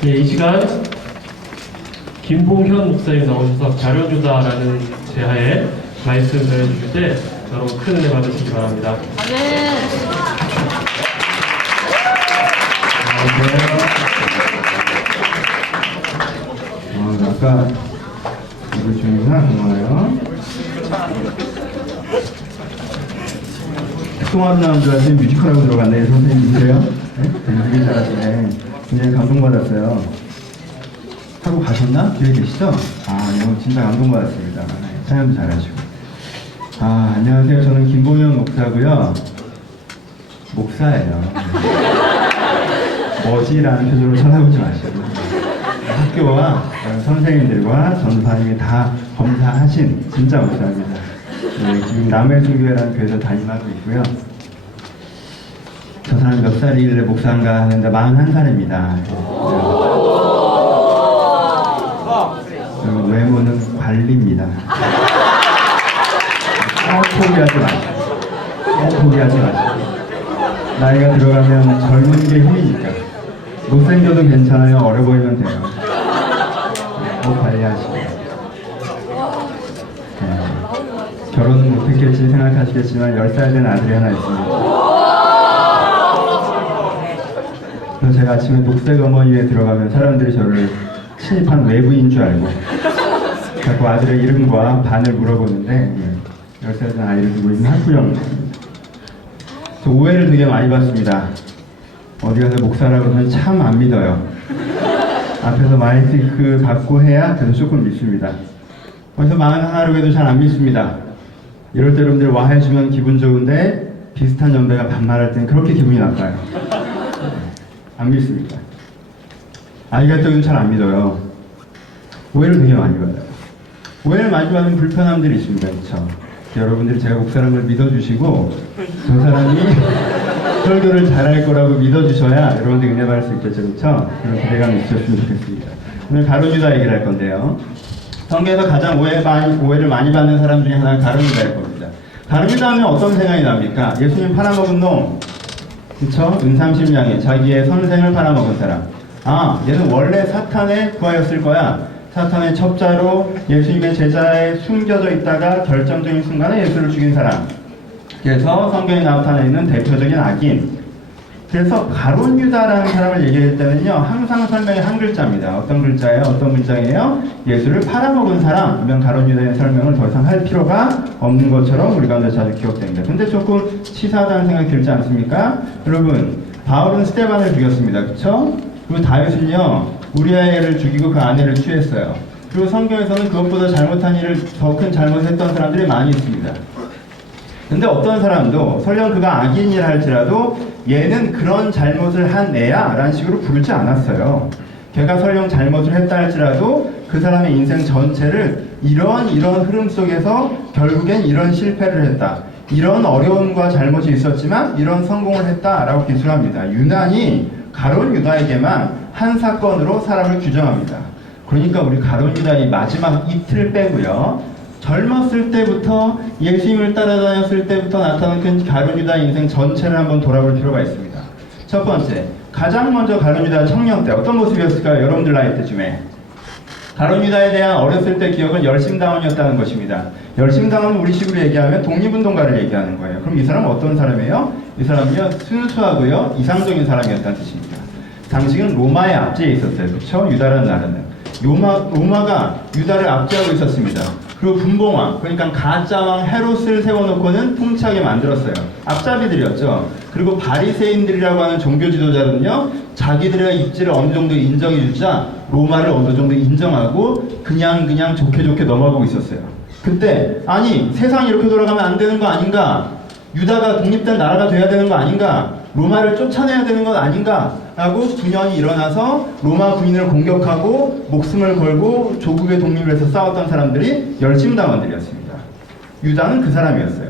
네, 이 시간 김봉현 목사님 나오셔서 자료주다라는 제하에 말씀을 해주실 때 여러분 큰 은혜 받으시기 바랍니다. 아까 이거 중이구나. 고마워요. 특성화도 나온 줄 알았더니 뮤지컬하고 들어갔네. 선생님이세요? 네? 되게 잘하시네. 굉장히 감동받았어요. 하고 가셨나? 뒤에 계시죠? 이거 진짜 감동받았습니다. 사연도 잘하시고. 안녕하세요. 저는 김봉현 목사고요. 목사예요. 뭐지라는 표정으로 쳐다보지 마시고. 학교와 선생님들과 전도사님이 다 검사하신 진짜 목사입니다. 네, 지금 남해순교회라는 교회에서 담임하고 있고요. 저 사람이 몇 살이길래 목사인가 하는데 41살입니다. 그리고 외모는 관리입니다. 포기하지 마시고. 포기하지 마시고. 나이가 들어가면 젊은 게 힘이니까. 못생겨도 괜찮아요. 어려 보이면 돼요. 꼭 관리하시고. 결혼은 못했겠지 생각하시겠지만 10살 된 아들이 하나 있습니다. 그래서 제가 아침에 녹색 어머니에 들어가면 사람들이 저를 친입한 외부인 줄 알고 자꾸 아들의 이름과 반을 물어보는데 10살 된 아이를 두고 있는 학부형입니다. 저 오해를 되게 많이 받습니다. 어디 가서 목사라고 그러면 참 안 믿어요. 앞에서 마이크 받고 해야 그래도 조금 믿습니다. 거기서 41으로 해도 잘 안 믿습니다. 이럴 때 여러분들 와 해주면 기분 좋은데 비슷한 연배가 반말할 때는 그렇게 기분이 나빠요. 안 믿습니다. 아이가 때는 잘 안 믿어요. 오해를 되게 많이 받아요. 오해를 많이 받는 불편함들이 있습니다. 그렇죠? 여러분들이 제가 목사라는 걸 믿어주시고 저 사람이 설교를 잘할 거라고 믿어주셔야 여러분들이 은혜 받을 수 있겠죠. 그렇죠? 그런 기대감이 있으셨으면 좋겠습니다. 오늘 가룟유다 얘기를 할 건데요. 성경에서 가장 오해를 많이 받는 사람 중에 하나가 가룟유다일 겁니다. 가룟유다 하면 어떤 생각이 납니까? 예수님 팔아먹은 놈, 그쵸? 은삼십냥에 자기의 선생을 팔아먹은 사람. 얘는 원래 사탄의 부하였을 거야. 사탄의 첩자로 예수님의 제자에 숨겨져 있다가 결정적인 순간에 예수를 죽인 사람. 그래서 성경에 나타나 있는 대표적인 악인. 그래서 가룟유다라는 사람을 얘기할 때는요, 항상 설명이 한 글자입니다. 어떤 글자예요? 어떤 문장이에요? 예수를 팔아먹은 사람. 이런 가룟유다의 설명을 더 이상 할 필요가 없는 것처럼 우리 가운데 자주 기억됩니다. 근데 조금 치사하다는 생각이 들지 않습니까? 여러분, 바울은 스데반을 죽였습니다. 그쵸? 그리고 다윗은요, 우리아를 죽이고 그 아내를 취했어요. 그리고 성경에서는 그것보다 잘못한 일을 더 큰 잘못을 했던 사람들이 많이 있습니다. 근데 어떤 사람도 설령 그가 악인이라 할지라도 얘는 그런 잘못을 한 애야 라는 식으로 부르지 않았어요. 걔가 설령 잘못을 했다 할지라도 그 사람의 인생 전체를 이런 흐름 속에서 결국엔 이런 실패를 했다, 이런 어려움과 잘못이 있었지만 이런 성공을 했다라고 기술합니다. 유난히 가룟유다에게만 한 사건으로 사람을 규정합니다. 그러니까 우리 가룟유다 이 마지막 이틀 빼고요, 젊었을 때부터 예수님을 따라다녔을 때부터 나타난 그 가룟유다 인생 전체를 한번 돌아볼 필요가 있습니다. 첫 번째, 가장 먼저 가룟유다 청년 때 어떤 모습이었을까요? 여러분들 나이 때쯤에 가룟유다에 대한 어렸을 때 기억은 열심당원이었다는 것입니다. 열심당원은 우리식으로 얘기하면 독립운동가를 얘기하는 거예요. 그럼 이 사람은 어떤 사람이에요? 이 사람은요, 순수하고요, 이상적인 사람이었다는 뜻입니다. 당시는 로마의 압제에 있었어요. 그렇죠? 유다라는 나라는 로마가 유다를 압제하고 있었습니다. 그리고 분봉왕, 그러니까 가짜왕 헤롯을 세워놓고는 통치하게 만들었어요. 앞잡이들이었죠. 그리고 바리새인들이라고 하는 종교 지도자들은요, 자기들의 입지를 어느 정도 인정해주자 로마를 어느 정도 인정하고 그냥 좋게 넘어가고 있었어요. 그때 아니 세상이 이렇게 돌아가면 안 되는 거 아닌가? 유다가 독립된 나라가 돼야 되는 거 아닌가? 로마를 쫓아내야 되는 것 아닌가? 라고 분연이 일어나서 로마 군인을 공격하고 목숨을 걸고 조국의 독립을 위해서 싸웠던 사람들이 열심당원들이었습니다. 유다는 그 사람이었어요.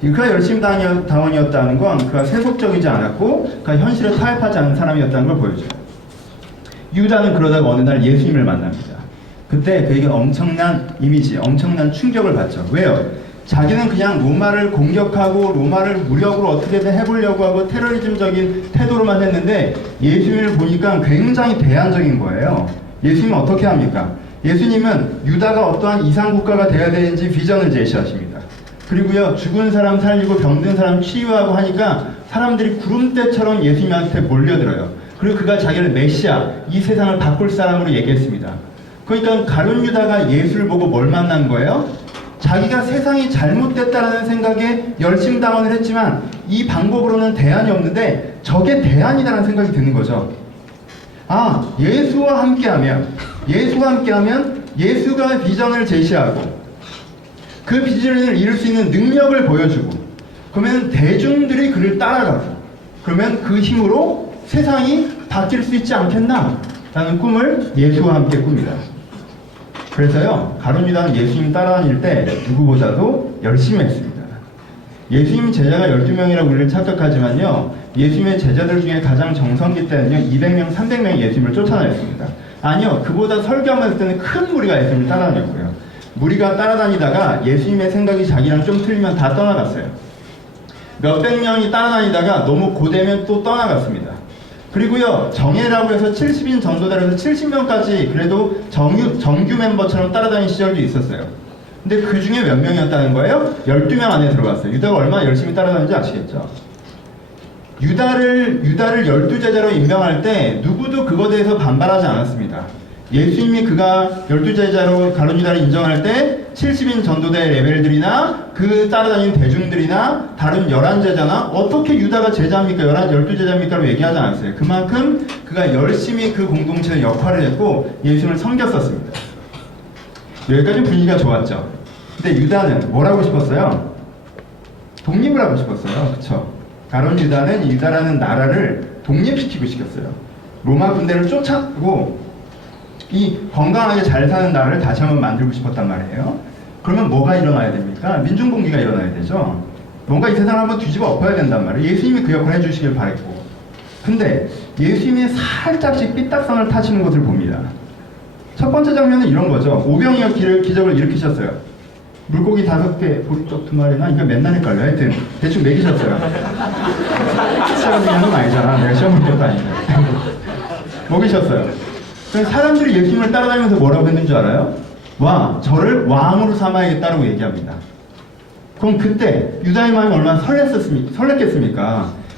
그가 열심당원이었다는 건 그가 세속적이지 않았고 그가 현실을 타협하지 않은 사람이었다는 걸 보여줘요. 유다는 그러다가 어느 날 예수님을 만납니다. 그때 그에게 엄청난 이미지, 엄청난 충격을 받죠. 왜요? 자기는 그냥 로마를 공격하고 로마를 무력으로 어떻게든 해보려고 하고 테러리즘적인 태도로만 했는데 예수님을 보니까 굉장히 대안적인 거예요. 예수님은 어떻게 합니까? 예수님은 유다가 어떠한 이상국가가 되어야 되는지 비전을 제시하십니다. 그리고요, 죽은 사람 살리고 병든 사람 치유하고 하니까 사람들이 구름대처럼 예수님한테 몰려들어요. 그리고 그가 자기를 메시아, 이 세상을 바꿀 사람으로 얘기했습니다. 그러니까 가룟 유다가 예수를 보고 뭘 만난 거예요? 자기가 세상이 잘못됐다라는 생각에 열심당원을 했지만 이 방법으로는 대안이 없는데 저게 대안이다라는 생각이 드는 거죠. 아, 예수와 함께하면 예수가 비전을 제시하고 그 비전을 이룰 수 있는 능력을 보여주고 그러면 대중들이 그를 따라가고 그러면 그 힘으로 세상이 바뀔 수 있지 않겠나 라는 꿈을 예수와 함께 꿉니다. 그래서요, 가룟 유다는 예수님 따라다닐 때 누구보다도 열심히 했습니다. 예수님 제자가 12명이라고 우리를 착각하지만요, 예수님의 제자들 중에 가장 정성기 때는요 200명, 300명이 예수님을 쫓아다녔습니다. 아니요, 그보다 설교하면서 때는 큰 무리가 예수님을 따라다녔고요. 무리가 따라다니다가 예수님의 생각이 자기랑 좀 틀리면 다 떠나갔어요. 몇백 명이 따라다니다가 너무 고되면 또 떠나갔습니다. 그리고요, 정예라고 해서 70인 전도자라서 70명까지 그래도 정규 멤버처럼 따라다니는 시절도 있었어요. 근데 그 중에 몇 명이었다는 거예요? 12명 안에 들어갔어요. 유다가 얼마나 열심히 따라다니는지 아시겠죠? 유다를 12제자로 임명할 때 누구도 그거에 대해서 반발하지 않았습니다. 예수님이 그가 12제자로 가룟 유다를 인정할 때 70인 전도대 레벨들이나 그 따라다니는 대중들이나 다른 11제자나 어떻게 유다가 제자입니까? 12제자입니까? 얘기하지 않았어요. 그만큼 그가 열심히 그 공동체의 역할을 했고 예수님을 섬겼었습니다. 여기까지 분위기가 좋았죠. 근데 유다는 뭘 하고 싶었어요? 독립을 하고 싶었어요. 그쵸? 가룟 유다는 유다라는 나라를 독립시키고 싶었어요. 로마 군대를 쫓아고 이 건강하게 잘 사는 나라를 다시 한번 만들고 싶었단 말이에요. 그러면 뭐가 일어나야 됩니까? 민중봉기가 일어나야 되죠. 뭔가 이 세상을 한번 뒤집어 엎어야 된단 말이에요. 예수님이 그 역할을 해주시길 바랬고. 근데 예수님이 살짝씩 삐딱선을 타시는 것을 봅니다. 첫 번째 장면은 이런 거죠. 오병이어 기적을 일으키셨어요. 물고기 5개, 보리떡 2마리나, 그러니까 맨날 헷갈려. 하여튼 대충 먹이셨어요. 시작은 그냥 건 아니잖아. 내가 시험 볼 것도 아닌데. 먹이셨어요. 사람들이 예수님을 따라다니면서 뭐라고 했는 줄 알아요? 와, 저를 왕으로 삼아야겠다라고 얘기합니다. 그럼 그때 유다의 마음이 얼마나 설렜겠습니까?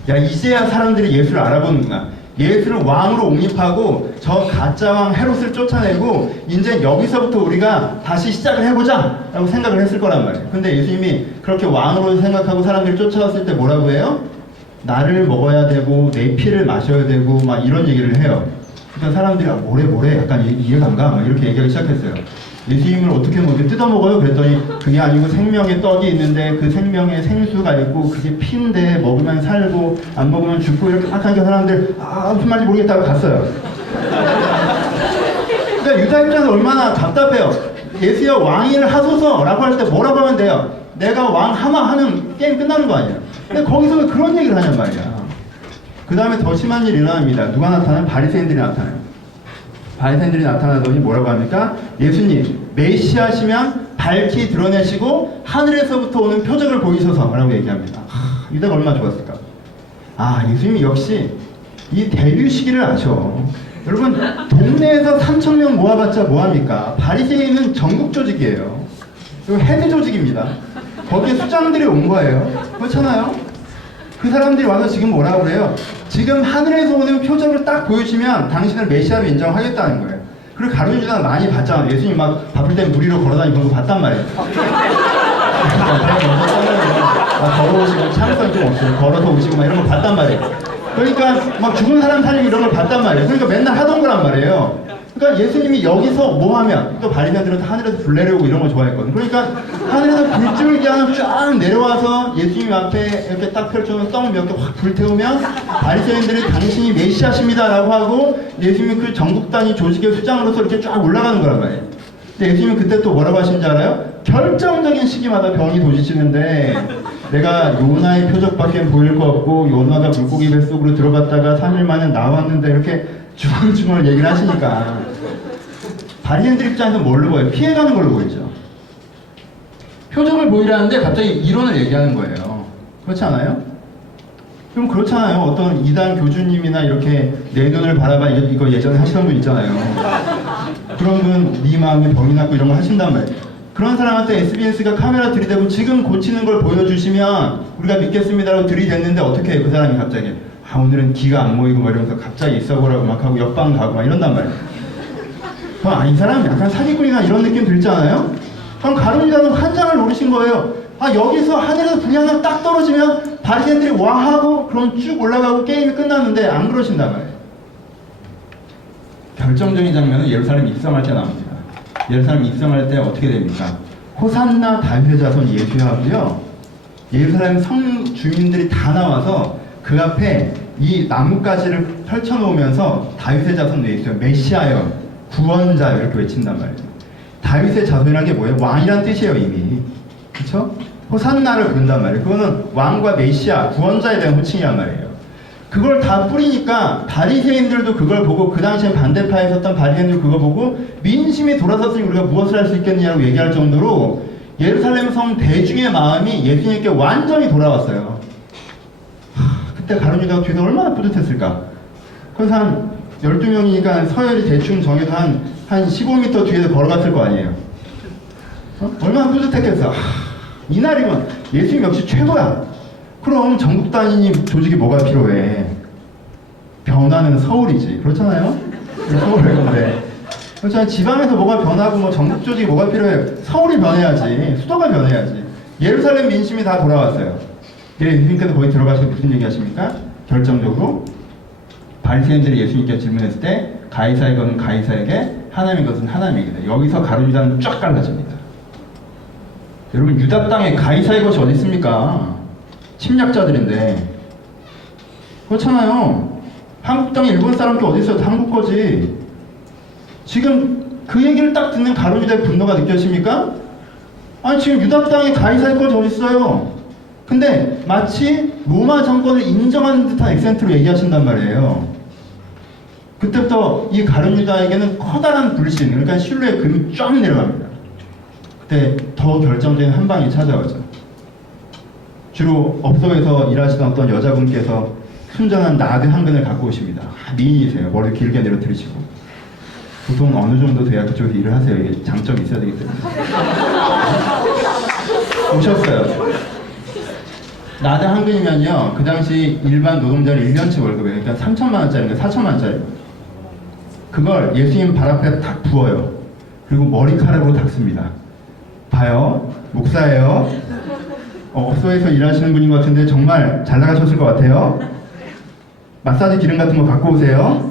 야, 이제야 사람들이 예수를 알아보는구나. 예수를 왕으로 옹립하고 저 가짜왕 헤롯을 쫓아내고 이제 여기서부터 우리가 다시 시작을 해보자 라고 생각을 했을 거란 말이에요. 근데 예수님이 그렇게 왕으로 생각하고 사람들이 쫓아왔을 때 뭐라고 해요? 나를 먹어야 되고 내 피를 마셔야 되고 막 이런 얘기를 해요. 그러니까 사람들이 뭐래 약간 이해가 안 가? 막 이렇게 얘기하기 시작했어요. 예수님을 어떻게 뜯어먹어요? 그랬더니 그게 아니고 생명의 떡이 있는데 그 생명의 생수가 있고 그게 피인데 먹으면 살고 안 먹으면 죽고 이렇게 막 하니까 사람들 무슨 말인지 모르겠다고 갔어요. 그러니까 유다 입장에서 얼마나 답답해요. 예수여 왕위를 하소서 라고 할 때 뭐라고 하면 돼요? 내가 왕 하면 게임 끝나는 거 아니에요. 근데 거기서 왜 그런 얘기를 하냔 말이야. 그 다음에 더 심한 일이 일어납니다. 누가 나타나요? 바리새인들이 나타나요. 바리새인들이 나타나더니 뭐라고 합니까? 예수님, 메시아시면 밝히 드러내시고 하늘에서부터 오는 표적을 보이셔서 라고 얘기합니다. 유다가 얼마나 좋았을까? 예수님이 역시 이 데뷔 시기를 아셔. 여러분, 동네에서 3,000명 모아봤자 뭐합니까? 바리새인은 전국 조직이에요. 그리고 헤드 조직입니다. 거기에 수장들이 온 거예요. 그렇잖아요? 그 사람들이 와서 지금 뭐라고 그래요? 지금 하늘에서 오는 표적을 딱 보여주면 당신을 메시아로 인정하겠다는 거예요. 그리고 가룟 유다는 많이 봤잖아요. 예수님 막 바쁠 때 무리로 걸어다니는 거 봤단 말이에요. 걸어오시고 참을성이 좀 없어요. 걸어서 오시고 막 이런 거 봤단 말이에요. 그러니까 막 죽은 사람 살리고 이런 걸 봤단 말이에요. 그러니까 맨날 하던 거란 말이에요. 그러니까 예수님이 여기서 뭐 하면 또 바리새인들은 하늘에서 불 내려오고 이런 걸 좋아했거든. 그러니까 하늘에서 불줄기가 쫙 내려와서 예수님 앞에 이렇게 딱 펼쳐놓은 떡 몇 개 확 불태우면 바리새인들이 당신이 메시아십니다 라고 하고 예수님이 그 전국 단위 조직의 수장으로서 이렇게 쫙 올라가는 거란 말이에요. 근데 예수님이 그때 또 뭐라고 하시는지 알아요? 결정적인 시기마다 병이 도지치는데 내가 요나의 표적밖에 보일 거 없고 요나가 물고기 뱃속으로 들어갔다가 3일 만에 나왔는데 이렇게 중얼중얼 얘기를 하시니까 바리새인들 입장에서 뭘로 보여요? 피해가는 걸로 보이죠. 표적을 보이라는데 갑자기 이론을 얘기하는 거예요. 그렇지 않아요? 그럼 그렇잖아요. 어떤 이단 교주님이나 이렇게 내 눈을 바라봐 이거 예전에 하시던 분 있잖아요. 그런 분 네 마음에 병이 났고 이런 거 하신단 말이에요. 그런 사람한테 SBS가 카메라 들이대고 지금 고치는 걸 보여주시면 우리가 믿겠습니다라고 들이댔는데 어떻게 해요? 그 사람이 갑자기 오늘은 기가 안 모이고 뭐 이러면서 갑자기 있어보라고 막 하고 옆방 가고 막 이런단 말이에요. 그럼 이 사람 약간 사기꾼이나 이런 느낌 들지 않아요? 그럼 가룟유다는 환장을 노리신 거예요. 여기서 하늘에서 불이 하나 딱 떨어지면 바리새인들이 와 하고 그럼 쭉 올라가고 게임이 끝났는데 안 그러신단 말이에요. 결정적인 장면은 예루살렘 입성할 때 나옵니다. 예루살렘 입성할 때 어떻게 됩니까? 호산나 다윗의 자손 예수하고요. 예루살렘 성 주민들이 다 나와서 그 앞에 이 나뭇가지를 펼쳐놓으면서 다윗의 자손 예수, 메시아여, 구원자여 이렇게 외친단 말이에요. 다윗의 자손이라는 게 뭐예요? 왕이란 뜻이에요 이미. 그렇죠? 호산나를 부른단 말이에요. 그거는 왕과 메시아, 구원자에 대한 호칭이란 말이에요. 그걸 다 뿌리니까 바리새인들도 그걸 보고 그 당시엔 반대파에 섰던 바리새인들 그거 보고 민심이 돌아섰으니 우리가 무엇을 할 수 있겠느냐고 얘기할 정도로 예루살렘 성 대중의 마음이 예수님께 완전히 돌아왔어요. 그때 가룟유다가 뒤에서 얼마나 뿌듯했을까. 그래서 한 12명이니까 서열이 대충 정해서 한 15m 뒤에서 걸어갔을 거 아니에요. 얼마나 뿌듯했겠어. 이날이면 예수님 역시 최고야. 그럼 전국 단위 조직이 뭐가 필요해? 변화는 서울이지. 그렇잖아요? 서울의 건데. 그렇잖아요. 지방에서 뭐가 변하고 뭐 전국 조직이 뭐가 필요해요? 서울이 변해야지. 수도가 변해야지. 예루살렘 민심이 다 돌아왔어요. 예수님께서 거기 들어가셔서 무슨 얘기 하십니까? 결정적으로 바리새인들이 예수님께 질문했을 때 가이사의 것은 가이사에게 하나님의 것은 하나님에게. 여기서 가룟유다는 쫙 갈라집니다. 여러분 유다 땅에 가이사의 것이 어디 있습니까? 침략자들인데. 그렇잖아요. 한국 땅에 일본 사람도 어디 있어요? 한국 거지. 지금 그 얘기를 딱 듣는 가룟유다의 분노가 느껴집니까? 지금 유다 땅에 가이사의 것이 어디 있어요? 근데 마치 로마 정권을 인정하는 듯한 액센트로 얘기하신단 말이에요. 그때부터 이 가룟유다에게는 커다란 불신, 그러니까 신뢰의 금이 쫙 내려갑니다. 그때 더 결정적인 한 방이 찾아오죠. 주로 업소에서 일하시던 어떤 여자분께서 순전한 나드 한 근을 갖고 오십니다. 미인이세요. 머리 길게 내려뜨리시고. 보통 어느 정도 돼야 그쪽에서 일을 하세요. 이게 장점이 있어야 되기 때문에. 오셨어요. 나드 한 근이면요, 그 당시 일반 노동자를 1년치 월급이에요. 그러니까 3천만 원짜리인가 4천만 원짜리. 그걸 예수님 발 앞에 딱 부어요. 그리고 머리카락으로 닦습니다. 봐요. 목사예요. 업소에서 일하시는 분인 것 같은데 정말 잘 나가셨을 것 같아요. 마사지 기름 같은 거 갖고 오세요.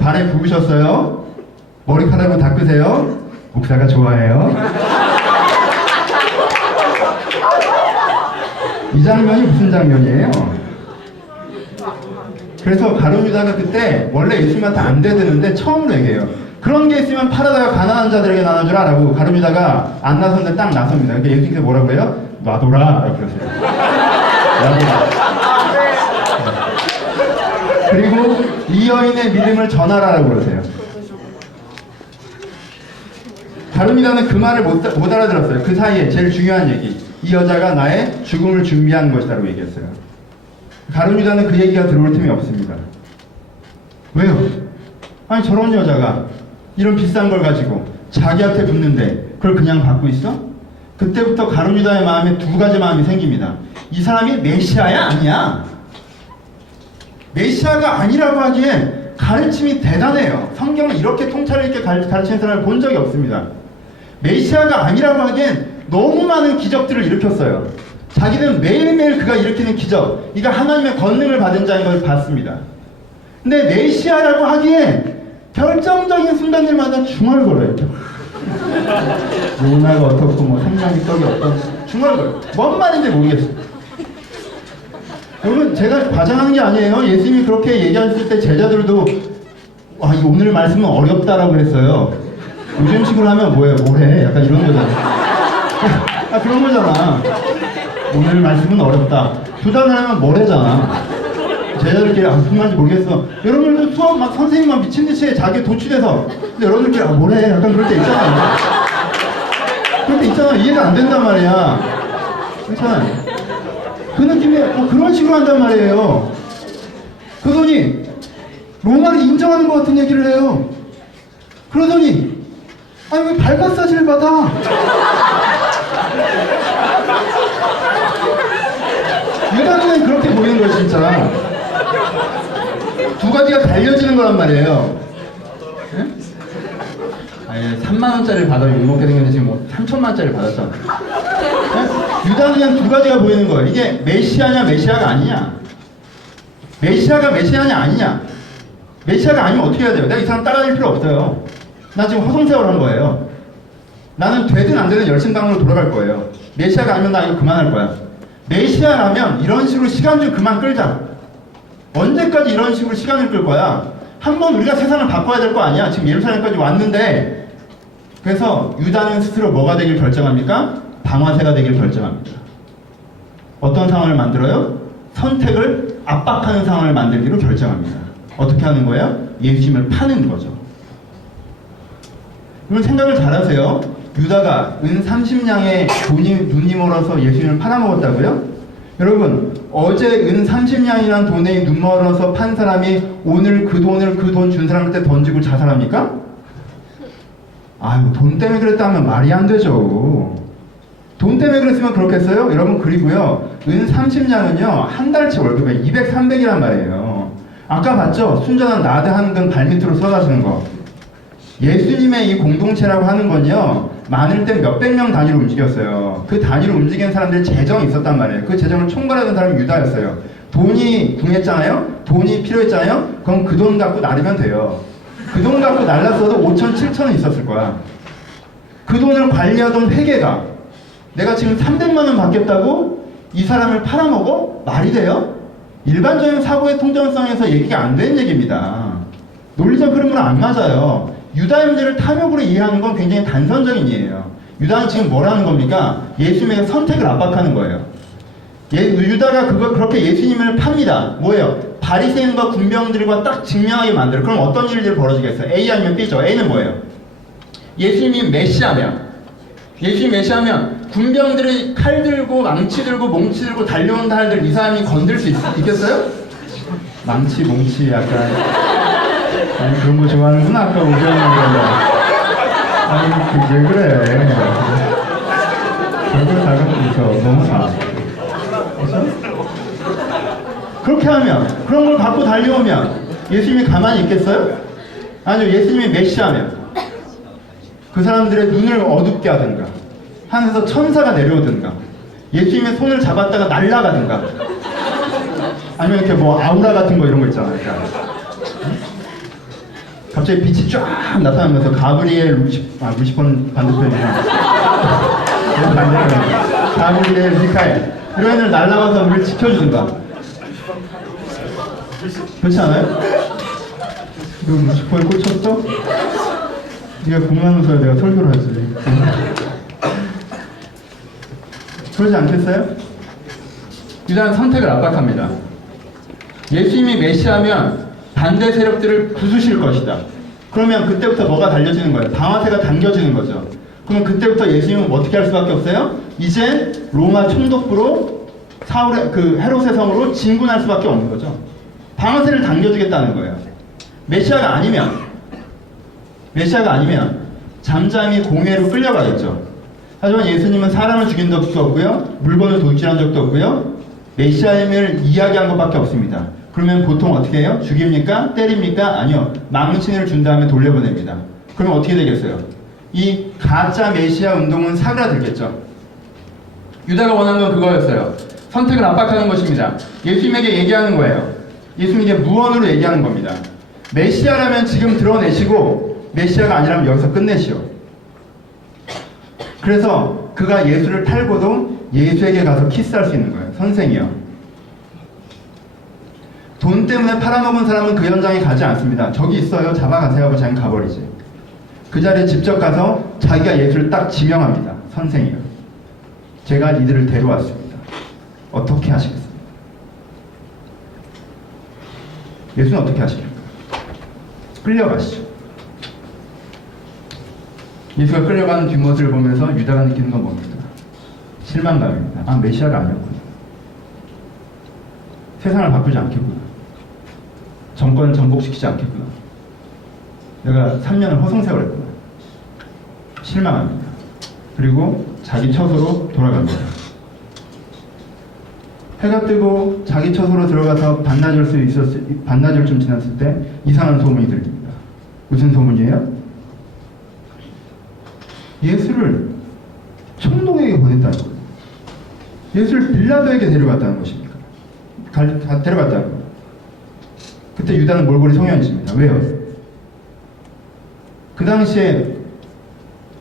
발에 부으셨어요. 머리카락으로 닦으세요. 목사가 좋아해요. 이 장면이 무슨 장면이에요? 그래서 가룟유다가 그때 원래 예수님한테 안 대드는데 처음으로 얘기해요. 그런 게 있으면 팔아다가 가난한 자들에게 나눠주라 라고 가룟유다가 안 나섰는데 딱 나섭니다. 그러니까 예수님께서 뭐라고 해요? 놔둬라 라고 그러세요. 놔둬라. 그리고 이 여인의 믿음을 전하라 라고 그러세요. 가룟유다는 그 말을 못 알아들었어요. 그 사이에 제일 중요한 얘기, 이 여자가 나의 죽음을 준비한 것이라고 얘기했어요. 가룟유다는 그 얘기가 들어올 틈이 없습니다. 왜요? 저런 여자가 이런 비싼 걸 가지고 자기한테 붙는데 그걸 그냥 받고 있어? 그때부터 가룟유다의 마음에 두 가지 마음이 생깁니다. 이 사람이 메시아야? 아니야? 메시아가 아니라고 하기에 가르침이 대단해요. 성경을 이렇게 통찰을 있게 가르치는 사람을 본 적이 없습니다. 메시아가 아니라고 하기엔 너무 많은 기적들을 일으켰어요. 자기는 매일매일 그가 일으키는 기적, 이가 하나님의 권능을 받은 자인 걸 봤습니다. 근데 메시아라고 하기에 결정적인 순간들마다 중얼거려요. 요나가 어떻고 뭐 생명의 떡이 어떤 중얼거려요. 뭔 말인지 모르겠어요. 여러분 제가 과장하는 게 아니에요. 예수님이 그렇게 얘기하셨을 때 제자들도 이 오늘 말씀은 어렵다라고 했어요. 요즘식으로 하면 뭐예요? 뭐래? 약간 이런 거잖아. 그런 거잖아. 오늘 말씀은 어렵다. 두 단을 하면 뭐래잖아. 제자들끼리 무슨 말인지 모르겠어. 여러분들도 수업 막 선생님만 미친듯이 자기 도취돼서 근데 여러분들끼리 뭐래? 약간 그럴 때 있잖아요. 근데 있잖아, 이해가 안 된단 말이야. 그렇잖아. 그 느낌에 그런 식으로 한단 말이에요. 그러더니 로마를 인정하는 것 같은 얘기를 해요. 그러더니 아니 왜 발마사지를 받아? 유다는 그렇게 보이는 거예요, 진짜. 두 가지가 갈려지는 거란 말이에요. 네? 아니, 3만 원짜리를 받아 욕먹게 생겼는데 지금 뭐 3천만 원짜리를 받았잖아. 네? 유다는 그냥 두 가지가 보이는 거예요. 이게 메시아냐 메시아가 아니냐. 메시아가 메시아냐 아니냐. 메시아가 아니면 어떻게 해야 돼요? 내가 이 사람 따라다닐 필요 없어요. 나 지금 허송세월 한 거예요. 나는 되든 안 되든 열심당으로 돌아갈 거예요. 메시아가 아니면 나 이거 그만할 거야. 메시아라면 이런 식으로 시간 좀 그만 끌자. 언제까지 이런 식으로 시간을 끌 거야? 한번 우리가 세상을 바꿔야 될 거 아니야? 지금 예루살렘까지 왔는데. 그래서 유다는 스스로 뭐가 되길 결정합니까? 방화세가 되길 결정합니다. 어떤 상황을 만들어요? 선택을 압박하는 상황을 만들기로 결정합니다. 어떻게 하는 거예요? 예수님을 파는 거죠. 그럼 생각을 잘하세요. 유다가 은 30냥에 눈이 멀어서 예수님을 팔아먹었다고요? 여러분, 어제 은 30냥이라는 돈에 눈 멀어서 판 사람이 오늘 그 돈 준 사람한테 던지고 자살합니까? 아유, 돈 때문에 그랬다면 말이 안 되죠. 돈 때문에 그랬으면 그렇겠어요? 여러분, 그리고요, 은 30냥은요, 한 달치 월급에 200, 300이란 말이에요. 아까 봤죠? 순전한 나드 한 근 발밑으로 쏟아지는 거. 예수님의 이 공동체라고 하는 건요, 많을 땐 몇백 명 단위로 움직였어요. 그 단위로 움직이는 사람들이 재정이 있었단 말이에요. 그 재정을 총괄하던 사람이 유다였어요. 돈이 궁했잖아요? 돈이 필요했잖아요? 그럼 그 돈 갖고 나르면 돼요. 그 돈 갖고 날랐어도 5천, 7천은 있었을 거야. 그 돈을 관리하던 회계가 내가 지금 300만 원 받겠다고 이 사람을 팔아먹어? 말이 돼요? 일반적인 사고의 통전성에서 얘기가 안 되는 얘기입니다. 논리적 흐름으로 안 맞아요. 유다의 문제를 탐욕으로 이해하는 건 굉장히 단선적인 이해예요. 유다는 지금 뭐라는 겁니까? 예수님의 선택을 압박하는 거예요. 유다가 그렇게 예수님을 팝니다. 뭐예요? 바리새인과 군병들과 딱 증명하게 만들어. 그럼 어떤 일들이 벌어지겠어요? A 아니면 B죠. A는 뭐예요? 예수님이 메시아면 군병들이 칼 들고 망치 들고 몽치 들고 달려온 사람들 이 사람이 건들 수 있겠어요? 망치 몽치 약간 아니 그런 거 좋아하는구나. 아까 오경이가 아니 그게 그래. 얼굴 다가보면서 너무 사. 그렇죠? 그렇게 하면 그런 걸 갖고 달려오면 예수님이 가만히 있겠어요? 아니요. 예수님이 메시아면 그 사람들의 눈을 어둡게 하든가 하늘에서 천사가 내려오든가 예수님의 손을 잡았다가 날아가든가 아니면 이렇게 뭐 아우라 같은 거 이런 거 있잖아요. 그러니까 갑자기 빛이 쫙 나타나면서 가브리엘 루시퍼는 반대편이야. 가브리엘 미카엘 이런 애들 날아가서 우리를 지켜주든가. 그렇지 않아요? 너 루시퍼에 꽂혔어? 네가 공부하면서 내가 설교를 하지. 그러지 않겠어요? 유다는 선택을 압박합니다. 예수님이 메시아면 반대 세력들을 부수실 것이다. 그러면 그때부터 뭐가 달려지는 거예요? 방아쇠가 당겨지는 거죠. 그러면 그때부터 예수님은 어떻게 할 수밖에 없어요? 이제 로마 총독부로 사울의 그 헤롯의 성으로 진군할 수밖에 없는 거죠. 방아쇠를 당겨주겠다는 거예요. 메시아가 아니면 잠잠히 공회로 끌려가겠죠. 하지만 예수님은 사람을 죽인 적도 없고요, 물건을 도둑질한 적도 없고요, 메시아임을 이야기한 것밖에 없습니다. 그러면 보통 어떻게 해요? 죽입니까? 때립니까? 아니요. 망신을 준 다음에 돌려보냅니다. 그러면 어떻게 되겠어요? 이 가짜 메시아 운동은 사그라들겠죠. 유다가 원한 건 그거였어요. 선택을 압박하는 것입니다. 예수님에게 얘기하는 거예요. 예수님에게 무언으로 얘기하는 겁니다. 메시아라면 지금 드러내시고 메시아가 아니라면 여기서 끝내시오. 그래서 그가 예수를 팔고도 예수에게 가서 키스할 수 있는 거예요. 선생이요. 돈 때문에 팔아먹은 사람은 그 현장에 가지 않습니다. 저기 있어요. 잡아가세요 하고 자기는 가버리지. 그 자리에 직접 가서 자기가 예수를 딱 지명합니다. 선생이요. 제가 이들을 데려왔습니다. 어떻게 하시겠습니까? 예수는 어떻게 하십니까? 끌려가시죠. 예수가 끌려가는 뒷모습을 보면서 유다가 느끼는 건 뭡니까? 실망감입니다. 아, 메시아가 아니었구나. 세상을 바꾸지 않겠구나. 정권을 전복시키지 않겠구나. 내가 3년을 허송세월했구나. 실망합니다. 그리고 자기 처소로 돌아갑니다. 해가 뜨고 자기 처소로 들어가서 반나절 좀 지났을 때 이상한 소문이 들립니다. 무슨 소문이에요? 예수를 총독에게 보냈다는 거예요. 예수를 빌라도에게 데려갔다는 것입니다. 데려갔다는 거예요. 그때 유다는 몰골이 성현해집니다. 왜요? 그 당시에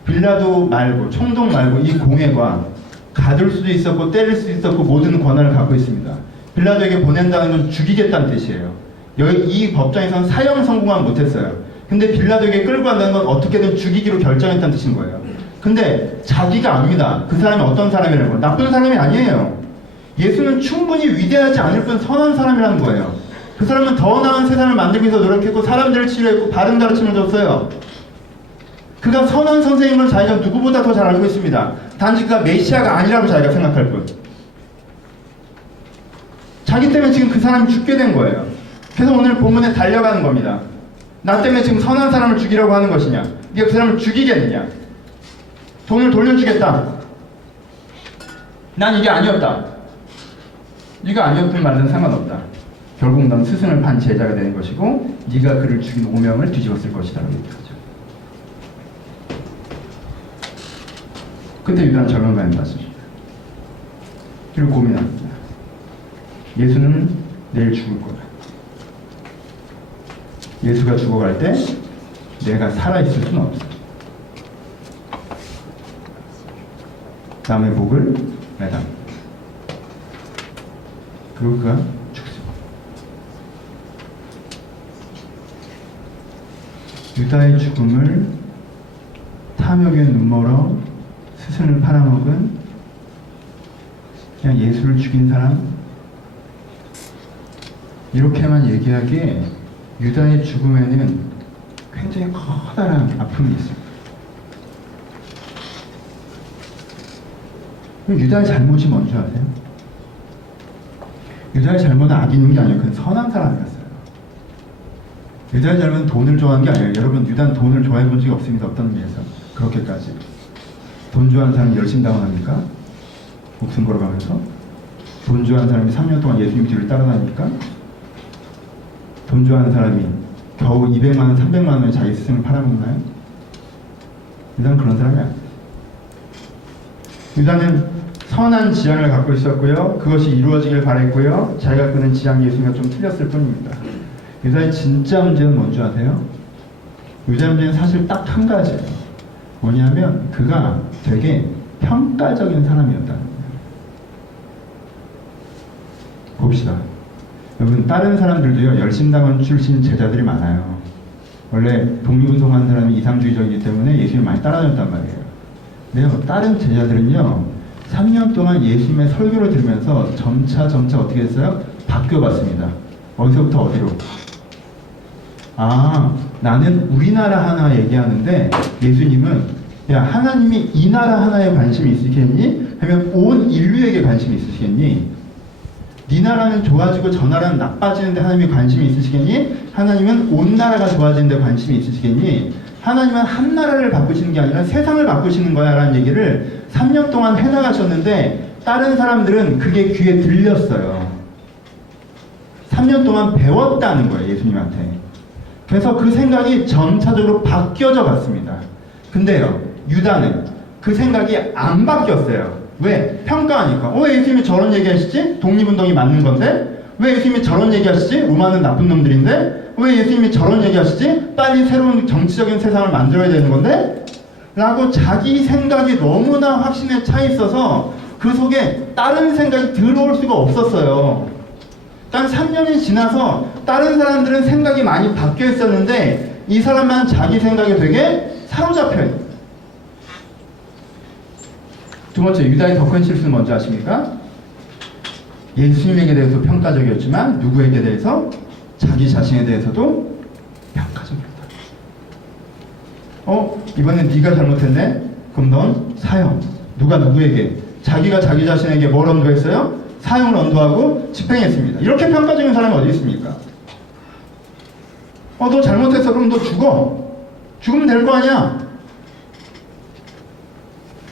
빌라도 말고 총독 말고 이 공회가 가둘 수도 있었고 때릴 수도 있었고 모든 권한을 갖고 있습니다. 빌라도에게 보낸다는 건 죽이겠다는 뜻이에요. 여기 이 법정에서는 사형 선고만 못했어요. 근데 빌라도에게 끌고 간다는 건 어떻게든 죽이기로 결정했다는 뜻인 거예요. 근데 자기가 압니다. 그 사람이 어떤 사람이라는 거예요. 나쁜 사람이 아니에요. 예수는 충분히 위대하지 않을 뿐 선한 사람이라는 거예요. 그 사람은 더 나은 세상을 만들기 위해서 노력했고 사람들을 치료했고 바른 가르침을 줬어요. 그가 선한 선생님을 자기가 누구보다 더 잘 알고 있습니다. 단지 그가 메시아가 아니라고 자기가 생각할 뿐. 자기 때문에 지금 그 사람이 죽게 된 거예요. 그래서 오늘 본문에 달려가는 겁니다. 나 때문에 지금 선한 사람을 죽이려고 하는 것이냐? 네가 그 사람을 죽이겠느냐? 돈을 돌려주겠다. 난 이게 아니었다. 네가 아니었든 말든 상관없다. 결국 넌 스승을 판 제자가 되는 것이고 네가 그를 죽인 오명을 뒤집었을 것이다 라고 얘기하죠. 그때 유다는 절망감에 빠집니다. 그리고 고민합니다. 예수는 내일 죽을 거다. 예수가 죽어갈 때 내가 살아있을 수는 없어. 남의 목을 매답니다. 그리고 그가 죽습니다. 유다의 죽음을 탐욕의 눈멀어 스승을 팔아먹은 그냥 예수를 죽인 사람, 이렇게만 얘기하기에 유다의 죽음에는 굉장히 커다란 아픔이 있습니다. 유다의 잘못이 뭔지 아세요? 유다의 잘못은 악이 있는 게 아니에요. 그건 선한 사람이었어요. 유다의 잘못은 돈을 좋아하는 게 아니에요. 여러분, 유다는 돈을 좋아해 본 적이 없습니다. 어떤 의미에서. 그렇게까지. 돈 좋아하는 사람이 열심당원합니까? 목숨 걸어가면서? 돈 좋아하는 사람이 3년 동안 예수님 뒤를 따라다니니까? 돈 좋아하는 사람이 겨우 200만 원, 300만 원에 자기 스승을 팔아먹나요? 유다는 그런 사람이 아니에요. 유다는 선한 지향을 갖고 있었고요. 그것이 이루어지길 바랬고요. 자기가 끄는 지향 예수님과 좀 틀렸을 뿐입니다. 유다의 진짜 문제는 뭔지 아세요? 유다의 문제는 사실 딱 한 가지예요. 뭐냐면 그가 되게 평가적인 사람이었다는 거예요. 봅시다. 여러분, 다른 사람들도요, 열심당원 출신 제자들이 많아요. 원래 독립운동하는 사람이 이상주의적이기 때문에 예수님을 많이 따라다녔단 말이에요. 근데요, 다른 제자들은요, 3년 동안 예수님의 설교를 들으면서 점차 어떻게 했어요? 바뀌어봤습니다. 어디서부터 어디로? 아, 나는 우리나라 하나 얘기하는데 예수님은 야, 하나님이 이 나라 하나에 관심이 있으시겠니? 하면 온 인류에게 관심이 있으시겠니? 네 나라는 좋아지고 저 나라는 나빠지는데 하나님이 관심이 있으시겠니? 하나님은 온 나라가 좋아지는데 관심이 있으시겠니? 하나님은 한 나라를 바꾸시는 게 아니라 세상을 바꾸시는 거야 라는 얘기를 3년 동안 해나가셨는데 다른 사람들은 그게 귀에 들렸어요. 3년 동안 배웠다는 거예요, 예수님한테. 그래서 그 생각이 점차적으로 바뀌어져 갔습니다. 근데요, 유다는 그 생각이 안 바뀌었어요. 왜? 평가하니까. 왜 예수님이 저런 얘기 하시지? 독립운동이 맞는 건데? 왜 예수님이 저런 얘기 하시지? 로마는 나쁜 놈들인데? 왜 예수님이 저런 얘기 하시지? 빨리 새로운 정치적인 세상을 만들어야 되는 건데? 라고 자기 생각이 너무나 확신에 차 있어서 그 속에 다른 생각이 들어올 수가 없었어요. 단 3년이 지나서 다른 사람들은 생각이 많이 바뀌어 있었는데 이 사람만 자기 생각에 되게 사로잡혀요. 두 번째, 유다의 더 큰 실수는 뭔지 아십니까? 예수님에게 대해서 평가적이었지만 누구에게 대해서? 자기 자신에 대해서도 평가적이었다. 이번엔 네가 잘못했네? 그럼 넌 사형. 누가 누구에게? 자기가 자기 자신에게 뭘 언도했어요? 사형을 언도하고 집행했습니다. 이렇게 평가적인 사람이 어디 있습니까? 너 잘못했어. 그럼 너 죽어. 죽으면 될 거 아니야.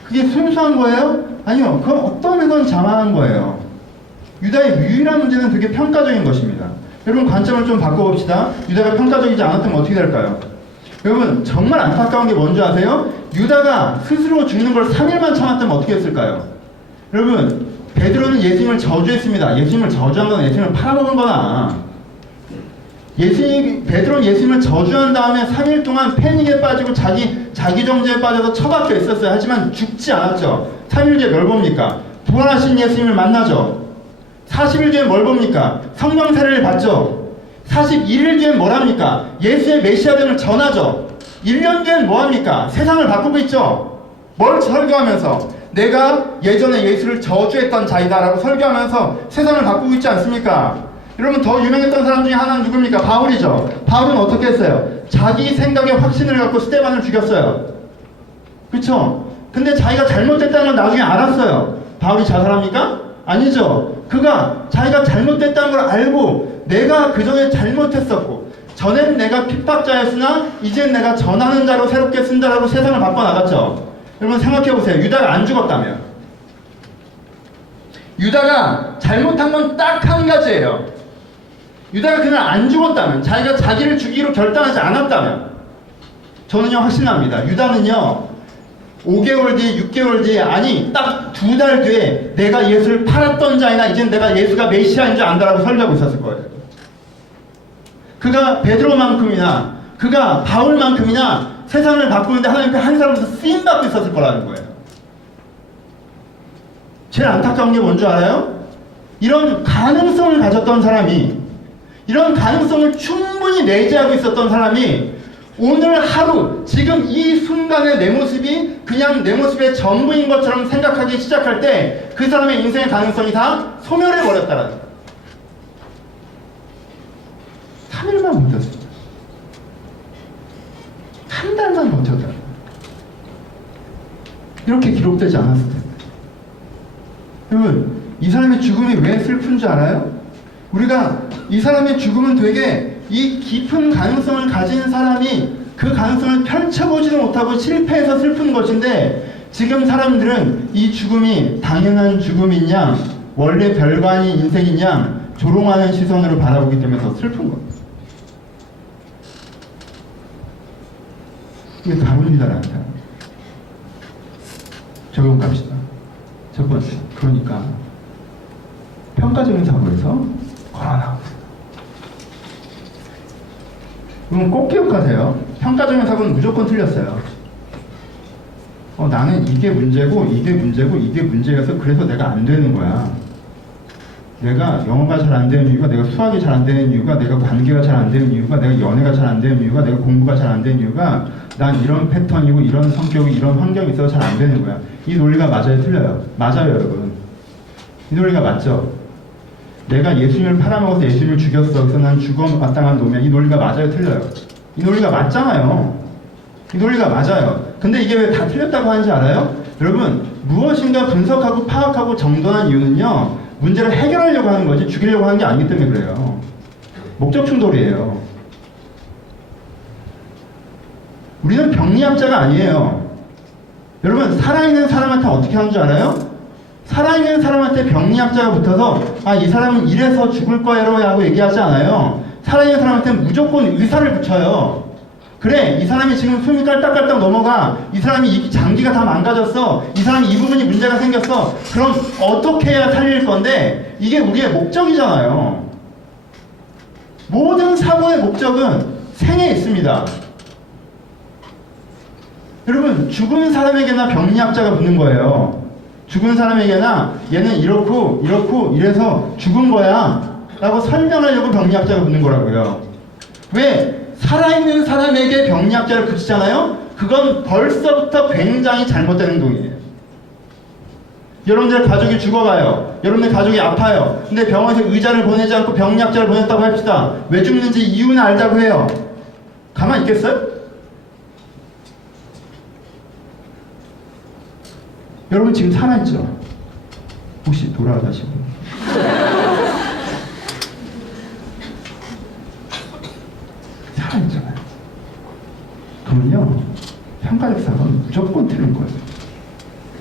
그게 순수한 거예요? 아니요. 그건 어떤 면에서는 자만한 거예요. 유다의 유일한 문제는 되게 평가적인 것입니다. 여러분 관점을 좀 바꿔봅시다. 유다가 평가적이지 않았다면 어떻게 될까요? 여러분 정말 안타까운 게 뭔지 아세요? 유다가 스스로 죽는 걸 3일만 참았다면 어떻게 했을까요? 여러분 베드로는 예수님을 저주했습니다. 예수님을 저주한 건 예수님을 팔아먹은 거나, 베드로는 예수님을 저주한 다음에 3일 동안 패닉에 빠지고 자기 정죄에 빠져서 처박혀 있었어요. 하지만 죽지 않았죠. 3일 뒤에 뭘 봅니까? 부활하신 예수님을 만나죠. 40일 뒤에 뭘 봅니까? 성령 세례를 받죠. 41일 뒤엔 뭘 합니까? 예수의 메시아됨을 전하죠. 1년 뒤엔 뭐 합니까? 세상을 바꾸고 있죠. 뭘 설교하면서 내가 예전에 예수를 저주했던 자이다라고 설교하면서 세상을 바꾸고 있지 않습니까? 여러분 더 유명했던 사람 중에 하나는 누굽니까? 바울이죠. 바울은 어떻게 했어요? 자기 생각에 확신을 갖고 스데반을 죽였어요. 그쵸? 근데 자기가 잘못됐다는 걸 나중에 알았어요. 바울이 자살합니까? 아니죠. 그가 자기가 잘못됐다는 걸 알고 내가 그 전에 잘못했었고 전엔 내가 핍박자였으나 이젠 내가 전하는 자로 새롭게 쓴다라고 세상을 바꿔나갔죠. 여러분 생각해보세요. 유다가 안 죽었다면, 유다가 잘못한 건 딱 한 가지예요. 유다가 그날 안 죽었다면, 자기가 자기를 죽이기로 결단하지 않았다면, 저는요 확신합니다. 유다는요 5개월 뒤에 6개월 뒤에, 아니 딱 2달 뒤에 내가 예수를 팔았던 자이나 이젠 내가 예수가 메시아인 줄 안다라고 설교하고 있었을 거예요. 그가 베드로만큼이나 그가 바울만큼이나 세상을 바꾸는데 하나님께 한 사람으로서 쓰임받고 있었을 거라는 거예요. 제일 안타까운 게 뭔지 알아요? 이런 가능성을 가졌던 사람이, 이런 가능성을 충분히 내재하고 있었던 사람이 오늘 하루 지금 이 순간의 내 모습이 그냥 내 모습의 전부인 것처럼 생각하기 시작할 때 그 사람의 인생의 가능성이 다 소멸해 버렸다라는 거예요. 3일만 버텼습니다. 한 달만 버텼다. 이렇게 기록되지 않았을 텐데. 여러분 이 사람의 죽음이 왜 슬픈 줄 알아요? 우리가 이 사람의 죽음은 되게 이 깊은 가능성을 가진 사람이 그 가능성을 펼쳐보지도 못하고 실패해서 슬픈 것인데, 지금 사람들은 이 죽음이 당연한 죽음인 양, 원래 별거 아닌 인생인 양 조롱하는 시선으로 바라보기 때문에 더 슬픈 겁니다. 이게 다른 유다를 안다. 적용 갑시다. 첫 번째, 그러니까 평가적인 사고에서 걸어나오세요. 그럼 꼭 기억하세요. 평가적인 사고는 무조건 틀렸어요. 나는 이게 문제고 이게 문제고 이게 문제여서 그래서 내가 안 되는 거야. 내가 영어가 잘 안 되는 이유가, 내가 수학이 잘 안 되는 이유가, 내가 관계가 잘 안 되는 이유가, 내가 연애가 잘 안 되는 이유가, 내가 공부가 잘 안 되는 이유가, 난 이런 패턴이고 이런 성격이 이런 환경이 있어서 잘 안 되는 거야. 이 논리가 맞아요, 틀려요? 맞아요, 여러분. 이 논리가 맞죠? 내가 예수님을 팔아먹어서 예수님을 죽였어. 그래서 난 죽어 마땅한 놈이야. 이 논리가 맞아요, 틀려요? 이 논리가 맞잖아요. 이 논리가 맞아요. 근데 이게 왜 다 틀렸다고 하는지 알아요? 여러분, 무엇인가 분석하고 파악하고 정돈한 이유는요, 문제를 해결하려고 하는 거지 죽이려고 하는 게 아니기 때문에 그래요. 목적 충돌이에요. 우리는 병리학자가 아니에요. 여러분, 살아있는 사람한테 어떻게 하는 줄 알아요? 살아있는 사람한테 병리학자가 붙어서 이 사람은 이래서 죽을 거예요 하고 얘기하지 않아요. 살아있는 사람한테 무조건 의사를 붙여요. 그래, 이 사람이 지금 숨이 깔딱깔딱 넘어가. 이 사람이 이 장기가 다 망가졌어. 이 사람이 이 부분이 문제가 생겼어. 그럼 어떻게 해야 살릴 건데, 이게 우리의 목적이잖아요. 모든 사고의 목적은 생에 있습니다. 여러분, 죽은 사람에게나 병리학자가 붙는 거예요. 죽은 사람에게나 얘는 이렇고 이렇고 이래서 죽은 거야 라고 설명하려고 병리학자가 붙는 거라고요. 왜? 살아있는 사람에게 병리학자를 붙이잖아요? 그건 벌써부터 굉장히 잘못된 행동이에요. 여러분들 가족이 죽어가요. 여러분들 가족이 아파요. 근데 병원에서 의자를 보내지 않고 병리학자를 보냈다고 합시다. 왜 죽는지 이유는 알다고 해요. 가만히 있겠어요? 여러분 지금 살아있죠? 혹시 돌아가시고 살아있잖아요. 그러면요 평가적 사고는 무조건 틀린 거예요.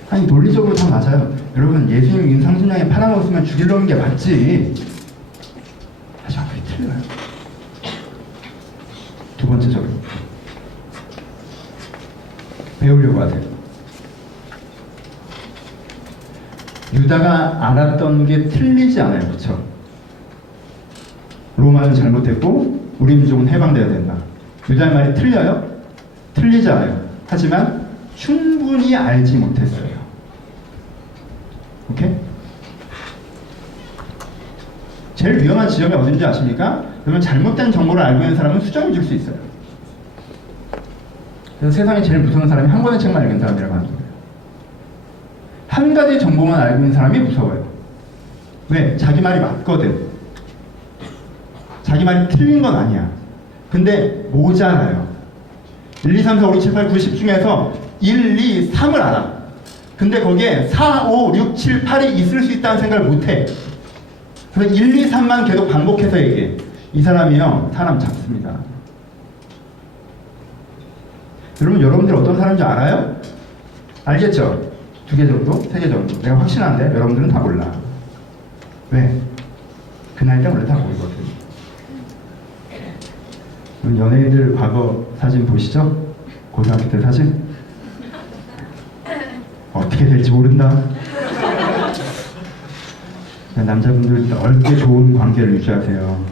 아니 논리적으로 다 맞아요. 여러분 예수님 인상신앙에 팔아먹으면 죽이려는 게 맞지. 하지만 그게 틀려요. 두 번째적으로 배우려고 하세요. 유다가 알았던 게 틀리지 않아요. 그렇죠? 로마는 잘못했고 우리 민족은 해방돼야 된다. 유다의 말이 틀려요? 틀리지 않아요. 하지만 충분히 알지 못했어요. 오케이? 제일 위험한 지점이 어딘지 아십니까? 그러면 잘못된 정보를 알고 있는 사람은 수정을 줄 수 있어요. 그래서 세상에 제일 무서운 사람이 한 권의 책만 읽은 사람이라고 하는 거예요. 한 가지 정보만 알고 있는 사람이 무서워요. 왜? 자기 말이 맞거든. 자기 말이 틀린 건 아니야. 근데 모자라요. 1, 2, 3, 4, 5, 6, 7, 8, 9, 10 중에서 1, 2, 3을 알아. 근데 거기에 4, 5, 6, 7, 8이 있을 수 있다는 생각을 못해. 그래서 1, 2, 3만 계속 반복해서 얘기해. 이 사람이요 사람 잡습니다. 여러분 여러분들 어떤 사람인지 알아요? 알겠죠? 2개 정도? 3개 정도. 내가 확신한데 여러분들은 다 몰라. 왜? 그 나이 때 원래 다 모르거든. 연예인들 과거 사진 보시죠? 고등학교 때 사진? 어떻게 될지 모른다. 남자분들 넓게 좋은 관계를 유지하세요.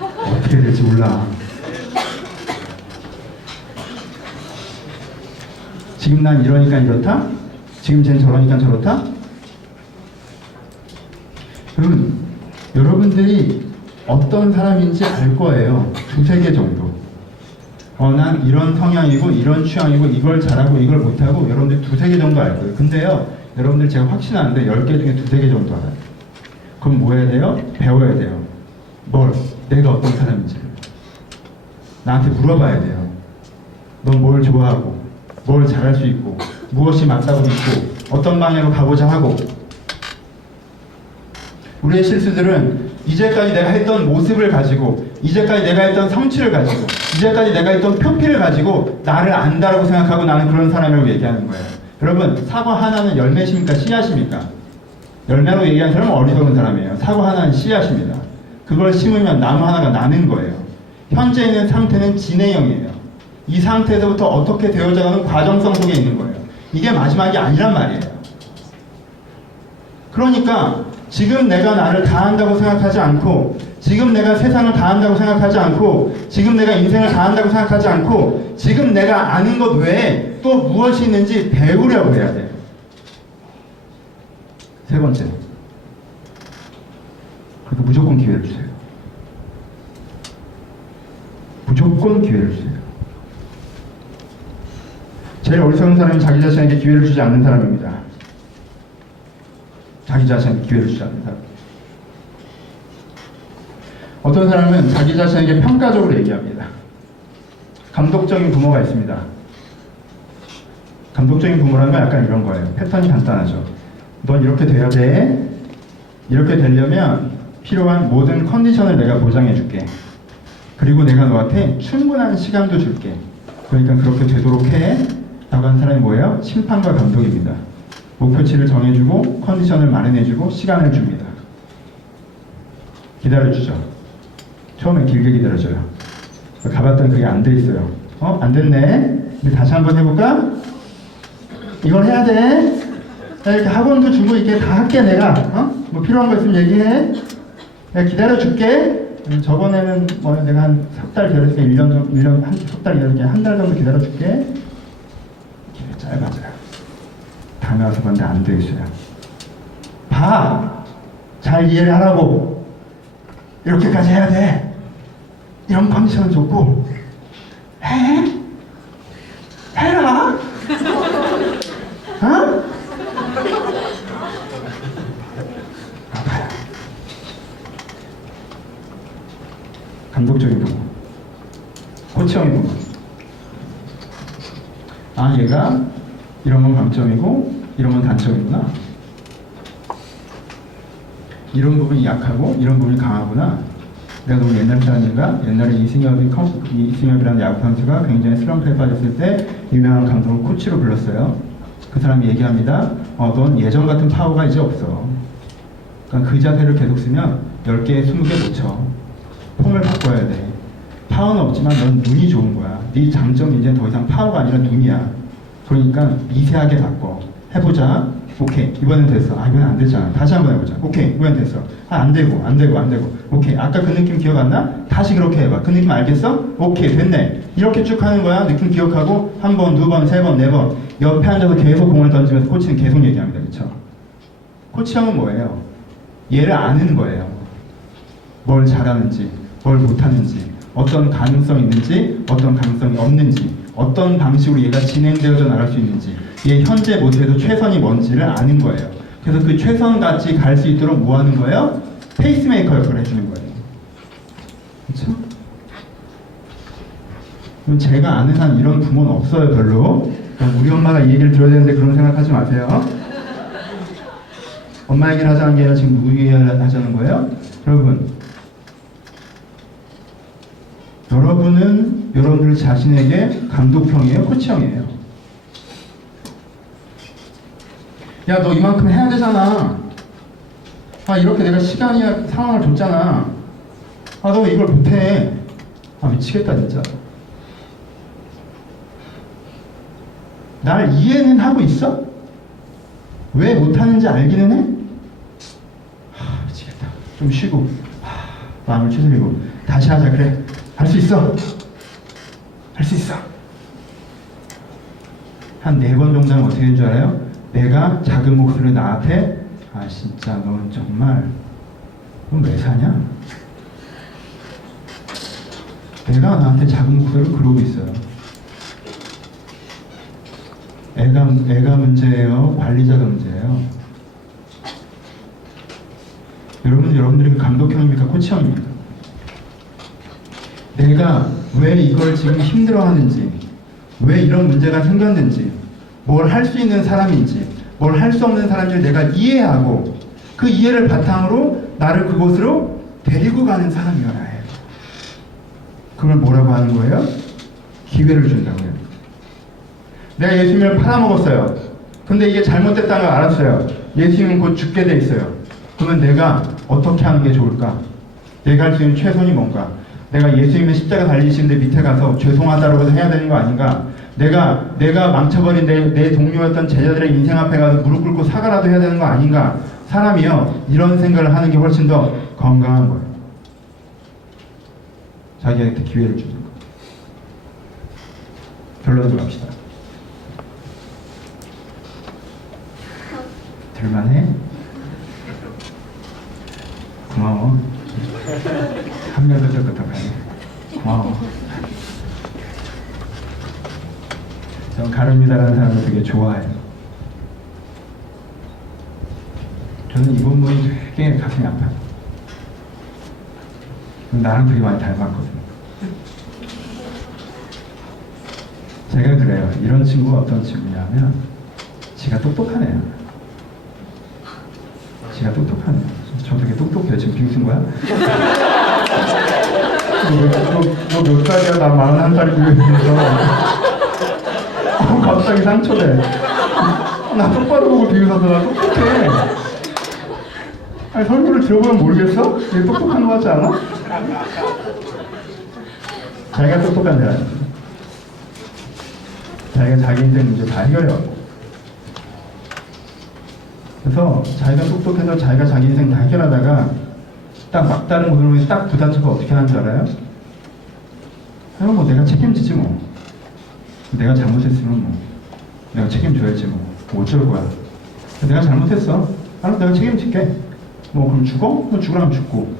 어떻게 될지 몰라. 지금 난 이러니까 이렇다? 지금 쟨 저러니까 저렇다? 여러분, 여러분들이 어떤 사람인지 알 거예요. 2, 3개 정도. 난 이런 성향이고 이런 취향이고 이걸 잘하고 이걸 못하고 여러분들 2, 3개 정도 알 거예요. 근데요 여러분들 제가 확신하는데 10개 중에 2, 3개 정도 알아요. 그럼 뭐 해야 돼요? 배워야 돼요. 뭘? 내가 어떤 사람인지 나한테 물어봐야 돼요. 넌 뭘 좋아하고 뭘 잘할 수 있고 무엇이 맞다고 믿고 어떤 방향으로 가고자 하고. 우리의 실수들은 이제까지 내가 했던 모습을 가지고 이제까지 내가 했던 성취를 가지고 이제까지 내가 했던 표피를 가지고 나를 안다라고 생각하고 나는 그런 사람이라고 얘기하는 거예요. 여러분 사과 하나는 열매십니까 씨앗입니까? 열매로 얘기하는 사람은 어리석은 사람이에요. 사과 하나는 씨앗입니다. 그걸 심으면 나무 하나가 나는 거예요. 현재 있는 상태는 진행형이에요. 이 상태에서부터 어떻게 되어져가는 과정성 속에 있는 거예요. 이게 마지막이 아니란 말이에요. 그러니까 지금 내가 나를 다 한다고 생각하지 않고 지금 내가 세상을 다 한다고 생각하지 않고 지금 내가 인생을 다 한다고 생각하지 않고 지금 내가 아는 것 외에 또 무엇이 있는지 배우려고 해야 돼요. 세 번째, 그래도 무조건 기회를 주세요. 무조건 기회를 주세요. 제일 어리석은 사람은 자기 자신에게 기회를 주지 않는 사람입니다. 자기 자신에게 기회를 주지 않는 사람. 어떤 사람은 자기 자신에게 평가적으로 얘기합니다. 감독적인 부모가 있습니다. 감독적인 부모라는 건 약간 이런 거예요. 패턴이 간단하죠. 넌 이렇게 돼야 돼. 이렇게 되려면 필요한 모든 컨디션을 내가 보장해 줄게. 그리고 내가 너한테 충분한 시간도 줄게. 그러니까 그렇게 되도록 해. 라고 하는 사람이 뭐예요? 심판과 감독입니다. 목표치를 정해주고 컨디션을 마련해주고 시간을 줍니다. 기다려주죠. 처음엔 길게 기다려줘요. 가봤더니 그게 안 돼 있어요. 안 됐네. 우리 다시 한번 해볼까? 이걸 해야 돼. 이렇게 학원도 주고 이렇게 다 할게 내가. 뭐 필요한 거 있으면 얘기해. 내가 기다려줄게. 저번에는 뭐 내가 한 석 달 기다려줄게. 1년 석 달 기다려줄게. 한 달 정도 기다려줄게. 기회 짧아져요. 다음에 와서 봤는데 안 돼 있어요. 봐! 잘 이해를 하라고. 이렇게까지 해야 돼. 이런 컨디션은 좋고. 해? 해라! 어? 아파요. 감독적인 부분. 코치형의 부분. 얘가 이런 건 강점이고 이런 건 단점이구나. 이런 부분이 약하고 이런 부분이 강하구나. 내가 너무 옛날 사람인가? 옛날에 이승엽이라는 야구 선수가 굉장히 슬럼프에 빠졌을 때 유명한 감독을 코치로 불렀어요. 그 사람이 얘기합니다. 넌 예전 같은 파워가 이제 없어. 그러니까 그 자세를 계속 쓰면 10개, 20개 못 쳐. 폼을 바꿔야 돼. 파워는 없지만 넌 눈이 좋은 거야. 네 장점이 이제 더 이상 파워가 아니라 눈이야. 그러니까 미세하게 바꿔. 해보자. 오케이. 이번엔 됐어. 이번엔 안 되잖아. 다시 한번 해보자. 오케이. 이번엔 됐어. 안 되고. 오케이. 아까 그 느낌 기억 안 나? 다시 그렇게 해봐. 그 느낌 알겠어? 오케이. 됐네. 이렇게 쭉 하는 거야. 느낌 기억하고 한 번, 두 번, 세 번, 네 번. 옆에 앉아서 계속 공을 던지면서 코치는 계속 얘기합니다. 그렇죠? 코치 형은 뭐예요? 얘를 아는 거예요. 뭘 잘하는지, 뭘 못하는지, 어떤 가능성이 있는지, 어떤 가능성이 없는지, 어떤 방식으로 얘가 진행되어져 나갈 수 있는지, 얘 현재 모습에서 최선이 뭔지를 아는 거예요. 그래서 그 최선같이 갈 수 있도록 뭐 하는 거예요? 페이스메이커 역할을 해주는 거예요. 그렇죠? 그럼 제가 아는 한 이런 부모는 없어요, 별로. 우리 엄마가 이 얘기를 들어야 되는데 그런 생각하지 마세요. 엄마 얘기를 하자는 게 아니라 지금 누구 얘기를 하자는 거예요? 여러분은 여러분들 자신에게 감독형이에요? 코치형이에요? 야, 너 이만큼 해야 되잖아. 이렇게 내가 시간이야 상황을 줬잖아. 너 이걸 못해. 미치겠다 진짜. 날 이해는 하고 있어? 왜 못하는지 알기는 해? 미치겠다. 좀 쉬고 마음을 추스리고 다시 하자. 그래, 할 수 있어. 할 수 있어. 한 4번 정도는 어떻게 된 줄 알아요? 내가 작은 목소리로 나한테 진짜 넌 정말 넌 왜 사냐? 내가 나한테 작은 목소리로 그러고 있어요. 애가 문제예요? 관리자가 문제예요? 여러분들이 감독형입니까? 코치형입니까? 내가 왜 이걸 지금 힘들어하는지, 왜 이런 문제가 생겼는지, 뭘 할 수 있는 사람인지, 뭘 할 수 없는 사람인지 내가 이해하고 그 이해를 바탕으로 나를 그곳으로 데리고 가는 사람이어야 해요. 그걸 뭐라고 하는 거예요? 기회를 준다고요. 내가 예수님을 팔아먹었어요. 근데 이게 잘못됐다는 걸 알았어요. 예수님은 곧 죽게 돼 있어요. 그러면 내가 어떻게 하는 게 좋을까? 내가 할 수 있는 최선이 뭔가? 내가 예수님의 십자가 달리시는데 밑에 가서 죄송하다고 해야 되는 거 아닌가? 내가 망쳐버린 내 동료였던 제자들의 인생 앞에 가서 무릎 꿇고 사과라도 해야 되는 거 아닌가? 사람이요, 이런 생각을 하는 게 훨씬 더 건강한 거예요. 자기한테 기회를 주는 거. 결론으로 갑시다. 들만해? 고마워. 한명도 끄떡하네. 고마워. 전 가릅니다라는 사람을 되게 좋아해요. 저는 이 부분이 되게 가슴이 아파요. 나랑 되게 많이 닮았거든요. 제가 그래요. 이런 친구가 어떤 친구냐면 지가 똑똑하네요. 지가 똑똑하네요. 저 되게 똑똑해요. 지금 비웃은 거야? 너 몇 살이야? 나 41살이 비웃으면서 갑자기 상처돼. 나 똑바로 보고 비웃어서 나 똑똑해. 설교를 들어보면 모르겠어? 얘 똑똑한 거 같지 않아? 자기가 똑똑한 사람. 자기가 자기 인생 문제 다 해결해왔고. 그래서 자기가 똑똑해서 자기가 자기 인생 다 해결하다가 딱 막다른 고통에 딱 부딪혀서 어떻게 하는 줄 알아요? 뭐 내가 책임지지 뭐. 내가 잘못했으면 뭐 내가 책임져야지 뭐 어쩔 거야. 내가 잘못했어. 알았어, 내가 책임질게. 뭐 그럼 죽어? 뭐 죽으라면 죽고.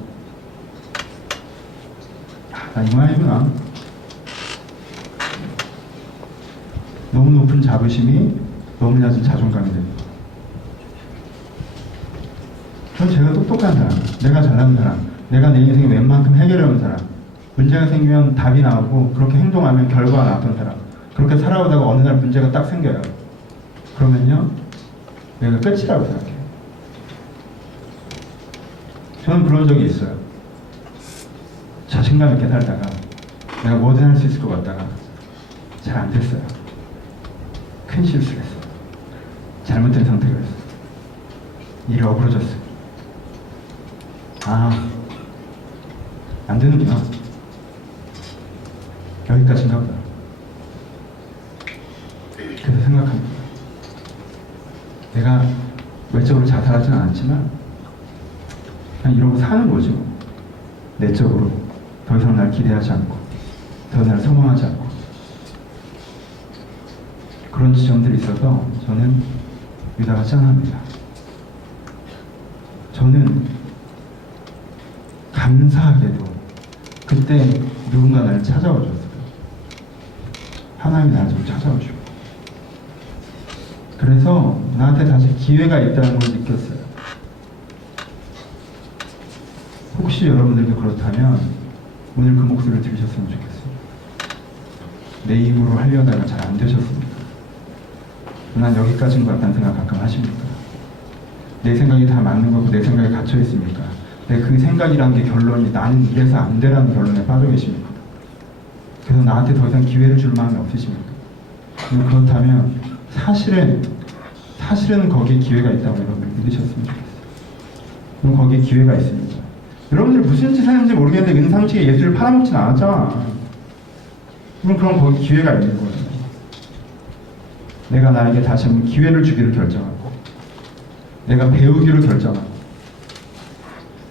나 이 모양이구나. 너무 높은 자부심이 너무 낮은 자존감이 됩니다. 전 제가 똑똑한 사람, 내가 잘나는 사람, 내가 내 인생에 웬만큼 해결해온 사람, 문제가 생기면 답이 나오고 그렇게 행동하면 결과가 나왔던 사람, 그렇게 살아오다가 어느 날 문제가 딱 생겨요. 그러면요, 내가 끝이라고 생각해요. 저는 그런 적이 있어요. 자신감 있게 살다가 내가 뭐든 할 수 있을 것 같다가 잘 안 됐어요. 큰 실수를 했어요. 잘못된 선택을 했어요. 일이 어그러졌어요. 아, 안 되는구나. 여기까지인가 보다. 그래서 생각합니다. 내가 외적으로 자살하지는 않았지만 그냥 이러고 사는 거죠. 내적으로 더 이상 날 기대하지 않고 더 날 소망하지 않고 그런 지점들이 있어서 저는 유다가 짠합니다. 저는 감사하게도 그때 누군가 나를 찾아와 줬어요. 하나님이 나를 좀 찾아오시고 그래서 나한테 다시 기회가 있다는 걸 느꼈어요. 혹시 여러분들도 그렇다면 오늘 그 목소리를 들으셨으면 좋겠어요. 내 힘으로 하려다가 잘 안 되셨습니까? 난 여기까지인 것 같다는 생각 가끔 하십니까? 내 생각이 다 맞는 거고 내 생각에 갇혀 있습니까? 그 생각이란 게 결론이 나는 이래서 안 되라는 결론에 빠져 계십니까? 그래서 나한테 더 이상 기회를 줄 마음이 없으십니까? 그렇다면 사실은 거기에 기회가 있다고 여러분들 믿으셨으면 좋겠어요. 그럼 거기에 기회가 있습니다. 여러분들 무슨 짓을 했는지 모르겠는데 은상식에 예수를 팔아먹진 않았잖아. 그럼 거기 기회가 있는 거예요. 내가 나에게 다시 한번 기회를 주기를 결정하고 내가 배우기를 결정하고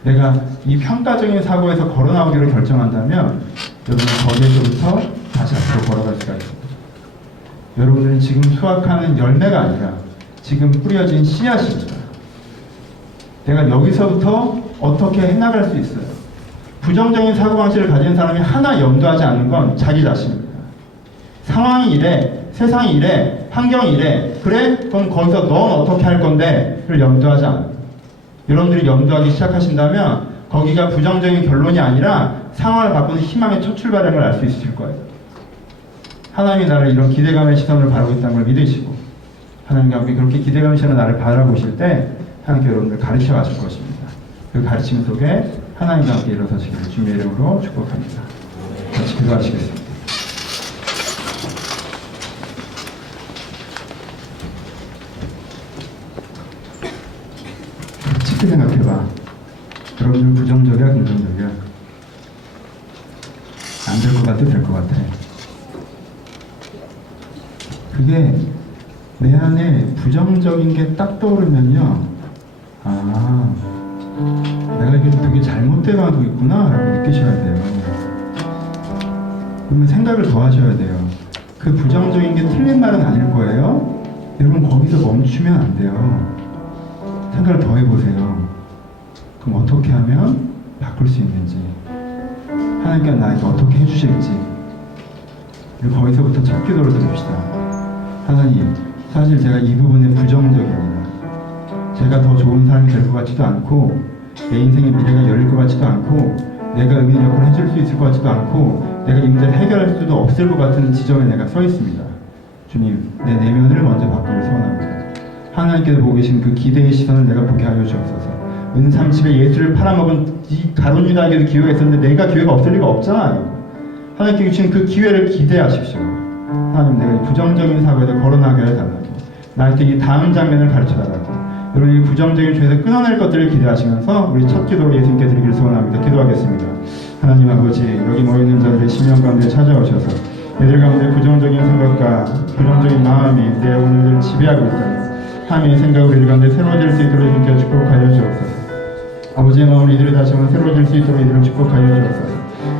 내가 이 평가적인 사고에서 걸어나오기를 결정한다면 여러분은 거기에서부터 다시 앞으로 걸어갈 수가 있습니다. 여러분들은 지금 수확하는 열매가 아니라 지금 뿌려진 씨앗입니다. 내가 여기서부터 어떻게 해나갈 수 있어요? 부정적인 사고방식을 가진 사람이 하나 염두하지 않는 건 자기 자신입니다. 상황이 이래, 세상이 이래, 환경이 이래. 그래? 그럼 거기서 넌 어떻게 할 건데? 를 염두하지 않아요. 여러분들이 염두하기 시작하신다면 거기가 부정적인 결론이 아니라 상황을 바꾸는 희망의 첫 출발인 걸 알 수 있으실 거예요. 하나님이 나를 이런 기대감의 시선을 바라고 있다는 걸 믿으시고 하나님과 함께 그렇게 기대감의 시선으로 나를 바라보실 때 하나님께 여러분들 가르쳐 가실 것입니다. 그 가르침 속에 하나님과 함께 일어서시기를 주님의 이름으로 축복합니다. 같이 기도하시겠습니다. 쉽게 생각해봐. 여러분들 부정적이야, 긍정적이야? 안 될 것 같아, 될 것 같아? 그게 내 안에 부정적인 게 딱 떠오르면요, 아, 내가 이게 되게 잘못돼 가고 있구나 라고 느끼셔야 돼요. 그러면 생각을 더 하셔야 돼요. 그 부정적인 게 틀린 말은 아닐 거예요. 여러분 거기서 멈추면 안 돼요. 생각을 더 해보세요. 그럼 어떻게 하면 바꿀 수 있는지, 하나님께서 나에게 어떻게 해주실지, 그리고 거기서부터 첫 기도를 드립시다. 하나님, 사실 제가 이 부분에 부정적입니다. 제가 더 좋은 사람이 될 것 같지도 않고 내 인생의 미래가 열릴 것 같지도 않고 내가 의미 있는 역할을 해줄 수 있을 것 같지도 않고 내가 이 문제를 해결할 수도 없을 것 같은 지점에 내가 서 있습니다. 주님, 내 내면을 먼저 바꾸길 소원합니다. 하나님께서 보고 계신 그 기대의 시선을 내가 보게 하여 주옵소서. 은30에 예수를 팔아먹은 이 가룟 유다에게도 기회가 있었는데 내가 기회가 없을 리가 없잖아요. 하나님께 주신 그 기회를 기대하십시오. 하나님, 내가 부정적인 사고에서 걸어나가게 해달라고, 나한테 이 다음 장면을 가르쳐달라고, 여러분 이 부정적인 죄에서 끊어낼 것들을 기대하시면서 우리 첫 기도로 예수님께 드리길 소원합니다. 기도하겠습니다. 하나님 아버지, 여기 모여있는 자들의 심령 가운데 찾아오셔서 얘들 가운데 부정적인 생각과 부정적인 마음이 내 오늘을 지배하고 있다면 하나님의 생각으로 이들 가운데 새로워질 수 있도록 주님께 축복하여 주옵소서. 아버지의 마음을 이들이 다시 한번 새로워질 수 있도록 이들을 축복하여 주옵소서.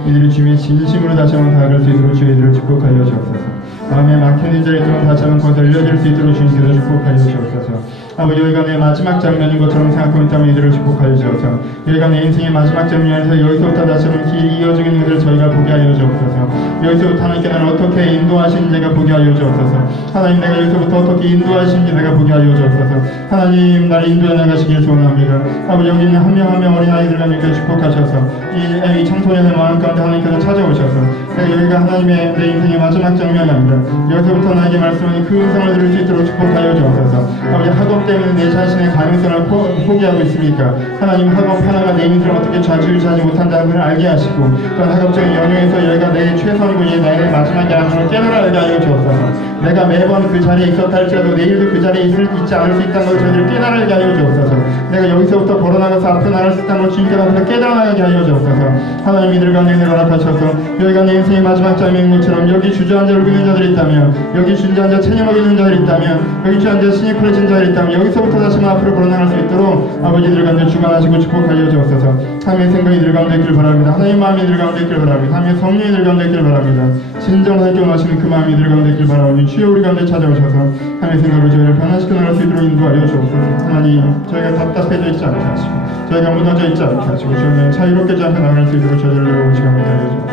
이들이 주님의 진심으로 다시 한번 다가갈 수 있도록 주의 이들을 축복하여 주옵소서. 마음에 막히는 자의 좀 다시 한번 거기서 열려질 수 있도록 주님께서 축복하여 주옵소서. 아버지, 여기가 내 마지막 장면인 것처럼 생각하고 있다면 이들을 축복하여 주옵소서. 여기가 내 인생의 마지막 장면에서 여기서부터 다시 한번 길이 이어지고 있는 것을 저희가 보게 하여 주옵소서. 여기서부터 하나님께 나를 어떻게 인도하시는지 내가 보게 하여 주옵소서. 하나님, 내가 여기서부터 어떻게 인도하시는지 내가 보게 하여 주옵소서. 하나님, 나를 인도해 나가시길 소원합니다. 아버지, 여기 있는 한 명 한 명 어린아이들 가운데 축복하셔서 이 청소년의 마음 가운데 하나님께서 찾아오셔서 여기가 하나님의 내 인생의 마지막 장면이 아니라 여기서부터 나에게 말씀하는 그 음성을 들을 수 있도록 축복하여 주옵소서. 아버지, 학업 학업 때문에 내 자신의 가능성을 포기하고 있습니까? 하나님 학업 하나가 내 인생을 어떻게 좌지우지하지 못한다는 걸 알게 하시고 또한 학업적인 영역에서 여기가 내 최선이고 이 나의 마지막이 아니므로 깨달아야 하여 주옵소서. 내가 매번 그 자리에 있었다 할지라도 내일도 그 자리에 있지 않을 수 있다는 걸 저희를 깨달아야 하여 주옵소서. 내가 여기서부터 걸어나가서 앞으로 나갈 수 있다는 걸 주님께서 깨달아나가게 하여 주옵소서. 하나님 이들 가운데 은혜를 허락하셔서 여기가 내 인생의 마지막 장면인 것처럼 여기 주저앉아 울고 있는 자들이 있다면, 여기 주저앉아 체념하고 있는 자들이 있다면, 여기 주저앉아 신이 풀어진 자들이 있다면 여기서부터 다시 앞으로 걸어나갈 수 있도록 아버지 이들 가운데 주관하시고 축복하여 주옵소서. 하나님의 생각이 이들 가운데 있길 바랍니다. 하나님의 마음이 이들 가운데 있길 바랍니다. 하나님의 성령이 이들 가운데 있길 바랍니다. 진정한 경험하시는 그 마음이 이들 가운데 있길 바라오니 주여 우리 가운데 찾아오셔서 하나님의 생각으로 저희를 변화시켜 나갈 수 있도록 인도하여 주옵소서. 하나님 저희가 답답해져 있지 않게 하시고 저희가 무너져 있지 않게 하시고 저희는 자유롭게 잡혀 나갈 수 있도록 저희를 이루어오시게 하여 주옵소서.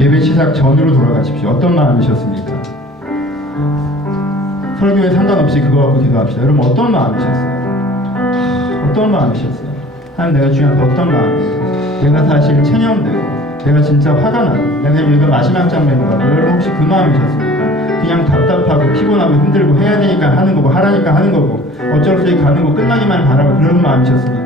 예배 시작 전으로 돌아가십시오. 어떤 마음이셨습니까? 설교에 상관없이 그거 갖고 기도합시다. 여러분 어떤 마음이셨어요? 어떤 마음이셨어요? 하나님 내가 주님한테 어떤 마음이에요? 내가 사실 체념되고 내가 진짜 화가 나고 내가 이거 마지막 장면인가 봐. 여러분 혹시 그 마음이셨습니까? 그냥 답답하고 피곤하고 힘들고 해야 되니까 하는 거고 하라니까 하는 거고 어쩔 수 없이 가는 거 끝나기만 바라고 그런 마음이셨습니까?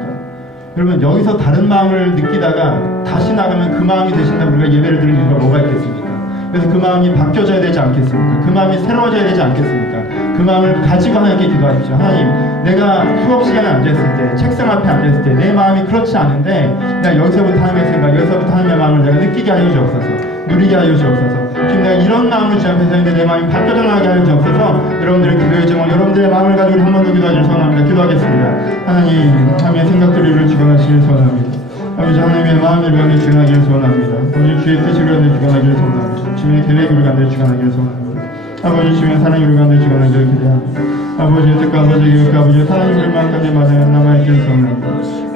여러분 여기서 다른 마음을 느끼다가 다시 나가면 그 마음이 되신다고 우리가 예배를 드리는 이유가 뭐가 있겠습니까? 그래서 그 마음이 바뀌어져야 되지 않겠습니까? 그 마음이 새로워져야 되지 않겠습니까? 그 마음을 가지고 하나님께 기도하십시오. 하나님 내가 수업 시간에 앉아있을 때 책상 앞에 앉아있을 때 내 마음이 그렇지 않은데 내가 여기서부터 하나님의 생각 여기서부터 하나님의 마음을 내가 느끼게 하여 주옵소서. 누리게 하여 주옵소서. 지금 내가 이런 마음을 주 앞에 서는데 내 마음이 바뀌어져 나가게 하여 주옵소서. 여러분들의 기도의 정원 여러분들의 마음을 가지고 한 번 더 기도하기를 소원합니다. 기도하겠습니다. 하나님의 생각들을 우리를 주관하시길 소원합니다. 아버지 하나님의 마음을 가운데 주관하기를 소원합니다. 아버지 주의 뜻을 가운데 주관하기를 소원합니다. 주의 계획을 가운데 주관하기를 소원합니다. 아버지 주의 사랑을 가운데 주관하기를 기대합니다. 아버지의 뜻과 아버지의 계획과 아버지의 사랑을 마음 가운데 남아있기를 소원합니다.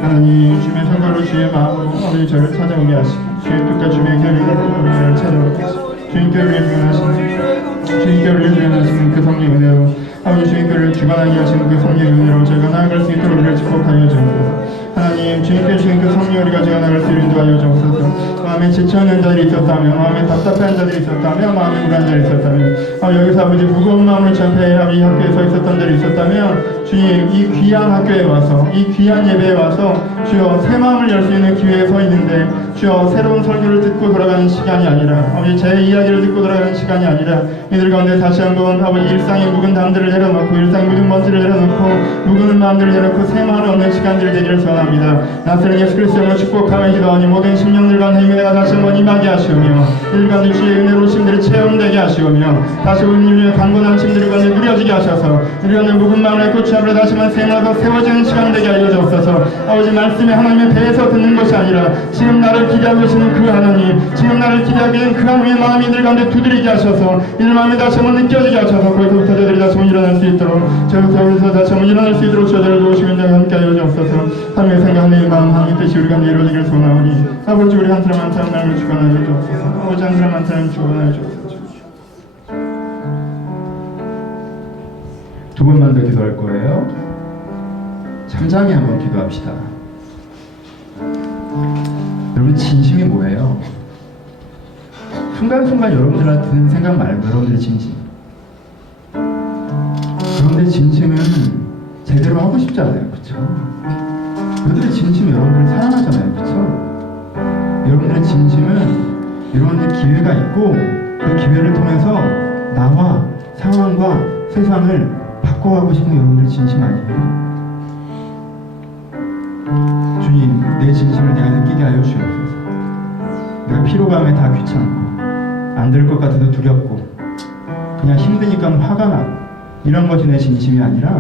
하나님 주의 성과로 주의 마음으로 아버지 저를 찾아오게 하시고 주의 뜻과 주의 계획을 아버지 저를 찾아오게 하시고 주님께 우리를 주관하시는 주님께 우리를 주관하시는 그 성령의 은혜로 아버지 주님께 우리를 주관하게 하시는 그 성령의 은혜로 저희가 나아갈 수 있도록 우리를 축복하여 주옵소서. 하나님 주님께 주신 그 성령을 가지고 나아갈 수 있도록 인도하여 주옵소서. 마음에 지쳐있는 자들이 있었다면 마음에 답답한 자들이 있었다면 마음에 불안한 자들이 있었다면 여기서 아버지 무거운 마음을 접해 아버지 학교에 서 있었던 자들이 있었다면 주님 이 귀한 학교에 와서 이 귀한 예배에 와서 주여 새 마음을 열 수 있는 기회에 서 있는데 주여 새로운 설교를 듣고 돌아가는 시간이 아니라 아버지 제 이야기를 듣고 돌아가는 시간이 아니라 이들 가운데 다시 한번 아버지 일상의 묵은 담들을 내려놓고 일상의 묵은 먼지를 내려놓고 묵은 마음들을 내려놓고 새 마음을 얻는 시간들이 되기를 소원합니다. 나사렛 예수 그리스도로 축복하며 기도하니 모든 심령들 가운데 은혜가 다시 한번 임하게 하시오며 이들 가운데 주의 은혜로 심들이 체험되게 하시오며 다시 우리의 강건한 심들이 가운데 누려지게 하셔서 이들 가운데 묵은 마음을 고치하며 다시 한번 세워서 세워지는 시간 되게 하여 주옵소서. 아버지 말씀이 하나님의 배에서 듣는 것이 아니라 지금 나를 기대하고 계시는 그 하나님 지금 나를 기대하고 계시는 그 하나님의 마음이 이들 가운데 두드리게 하셔서 이들 마음이 다시 한번 느껴지게 하셔서 거기서부터 저들이 다시 한번 일어날 수 있도록 저기서 다시 한번 일어날 수 있도록 저들을 도우시면 내가 함께 하여 주옵소서. 하나님의 생각 하나님의 마음 하나님의 뜻이 우리 가운데 이루어지기를 소원하오니 아버지 우리 한 사람 한 사람 나를 주관하여 주옵소서. 아버지 한 사람 한 사람 주관하여 주옵소서. 두 번만 더 기도할 거예요. 잠잠히 한번 기도합시다. 여러분 진심이 뭐예요? 순간순간 여러분들한테 드는 생각 말고 여러분들의 진심. 여러분들의 진심은 제대로 하고 싶잖아요. 그쵸? 여러분들의 진심은 여러분들을 사랑하잖아요. 그쵸? 여러분들의 진심은 여러분들 기회가 있고 그 기회를 통해서 나와 상황과 세상을 바꿔가고 싶은 여러분들의 진심 아니에요? 주님 내 진심을 내가 느끼게 하여 주옵소서. 내가 피로감에 다 귀찮고 안 될 것 같아도 두렵고 그냥 힘드니까 화가 나고 이런 것이 내 진심이 아니라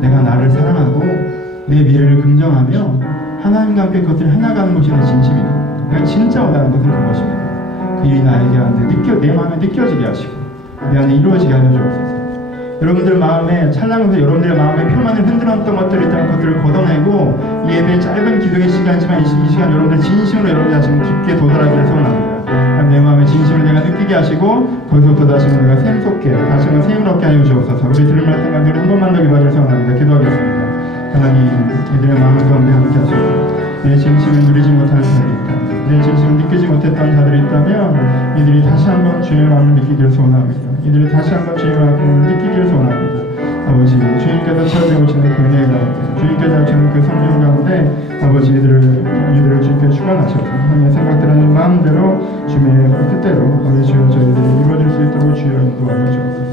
내가 나를 사랑하고 내 미래를 긍정하며 하나님과 함께 그것을 해나가는 것이 내 진심입니다. 내가 진짜 원하는 것은 그것입니다. 그 일이 나에게 하는데 내 마음에 느껴지게 하시고 내 안에 이루어지게 하여 주옵소서. 여러분들 마음에 찰나면서 여러분들의 마음에 표만을 흔들었던 것들이 있다면 그것들을 걷어내고 이 예배의 짧은 기도의 시간이지만 이 시간 여러분들 진심으로 여러분들 다시 깊게 도달하기를 소원합니다. 내 마음의 진심을 내가 느끼게 하시고 거기서부터 다시 한번 내가 샘솟게 다시 한번 샘을 얻게 하여 주옵소서. 우리 들을 말씀 가운데 한 번만 더 기도하기를 소원합니다. 기도하겠습니다. 하나님 이들의 마음 가운데 함께 하시고 내 진심을 누리지 못하는 자들이 있다면 내 진심을 느끼지 못했던 자들이 있다면 이들이 다시 한번 주의 마음을 느끼기를 소원합니다. 이들이 다시 한번 주님의 아픔을 느끼기를 소원합니다. 아버지, 주님께서 찾아오시는 그 은혜 가운데, 주님께서 하시는 그 성령 가운데 아버지 이들을 주님께 주관하셔서 하나님의 생각들하는 마음대로 주님의 뜻대로 아버지 주여 저희들이 이루어질 수 있도록 주여 인도하여 주옵소서.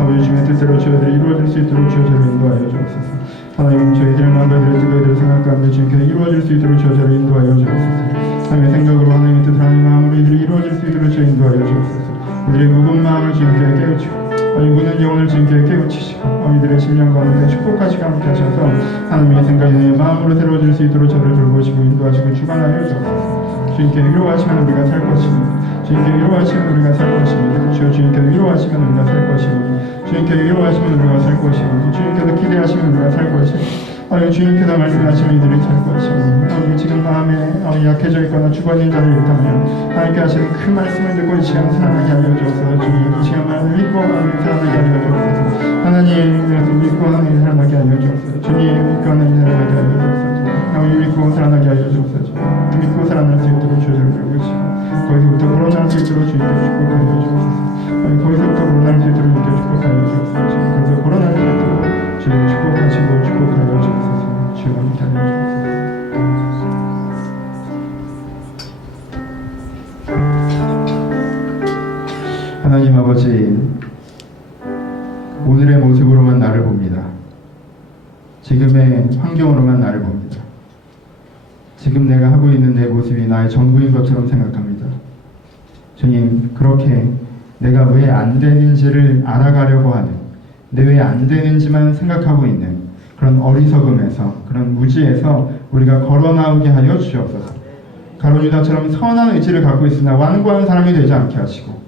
아버지 주님의 뜻대로 저희들이 이루어질 수 있도록 주여 저희를 인도하여 주옵소서. 하나님 저희들의 마음과 저희들의 생각 가운데 주님께서 이루어질 수 있도록 주여 저희를 인도하여 주옵소서. 하나님의 생각으로 하나님의 뜻을 하나님의 마음으로 이들이 이루어질 수 있도록 주여 인도하여 주옵소서. 이들의 묵은 마음을 주님께 깨우치고 묵은 영혼을 주님께 깨우치시고 이들의 심령 가운데 축복하시고 함께 하셔서 하나님의 생각의 마음으로 새로워질 수 있도록 저를 돌보시고 인도하시고 주관하여 주옵소서. 주님께 위로하시면 우리가 살 것입니다. 주님께 위로하시면 우리가 살 것입니다. 주여 주님께 위로하시면 우리가 살 것이고 주님께 위로하시면 우리가 살 것이고 주님께서 기대하시면 우리가 살 것이고 주님께서 말씀하시면 이들이 살 것이고 지금 마음에 약해져 있거나 죽어 있는 자를 있다면 하나님께 하시는 그 말씀을 듣고 이 시간 살아나게 하여 주옵소서. 주님 이 시간 말을 믿고 살아나게 하여 주옵소서. 하나님께서 믿고 하나님 살아나게 하여 주옵소서. 주님 믿고 하나님 살아나게 하여 주옵소서. 하나님 믿고 살아나게 하여 주옵소서. 믿고 살아날 수 있도록 주여를 부르시고 거기서부터 불어날 수 있도록 주님께 축복하여 주옵소서. 거기서부터 불어날 수 있도록 주님께 축복하여 주옵소서. 거기서 불어날 수 있도록 주님 축복하시고 축복하여 주옵소서. 주여 함께 하여 주옵소서. 하나님 아버지, 오늘의 모습으로만 나를 봅니다. 지금의 환경으로만 나를 봅니다. 지금 내가 하고 있는 내 모습이 나의 전부인 것처럼 생각합니다. 주님, 그렇게 내가 왜 안 되는지를 알아가려고 하는, 내 왜 안 되는지만 생각하고 있는 그런 어리석음에서, 그런 무지에서 우리가 걸어 나오게 하여 주시옵소서. 가룟 유다처럼 선한 의지를 갖고 있으나 완고한 사람이 되지 않게 하시고,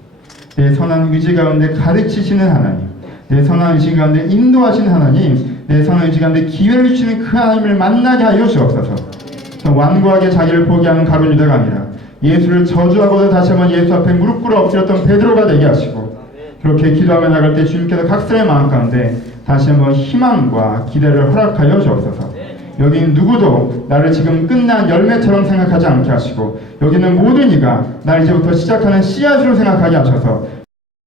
내 선한 의지 가운데 가르치시는 하나님, 내 선한 의지 가운데 인도하시는 하나님, 내 선한 의지 가운데 기회를 주시는 그 하나님을 만나게 하여 주옵소서. 완고하게 자기를 포기하는 가룟 유다가 아니라 예수를 저주하고도 다시 한번 예수 앞에 무릎 꿇어 엎드렸던 베드로가 되게 하시고, 그렇게 기도하며 나갈 때 주님께서 각설의 마음 가운데 다시 한번 희망과 기대를 허락하여 주옵소서. 여기는 누구도 나를 지금 끝난 열매처럼 생각하지 않게 하시고, 여기는 모든 이가 나를 이제부터 시작하는 씨앗으로 생각하게 하셔서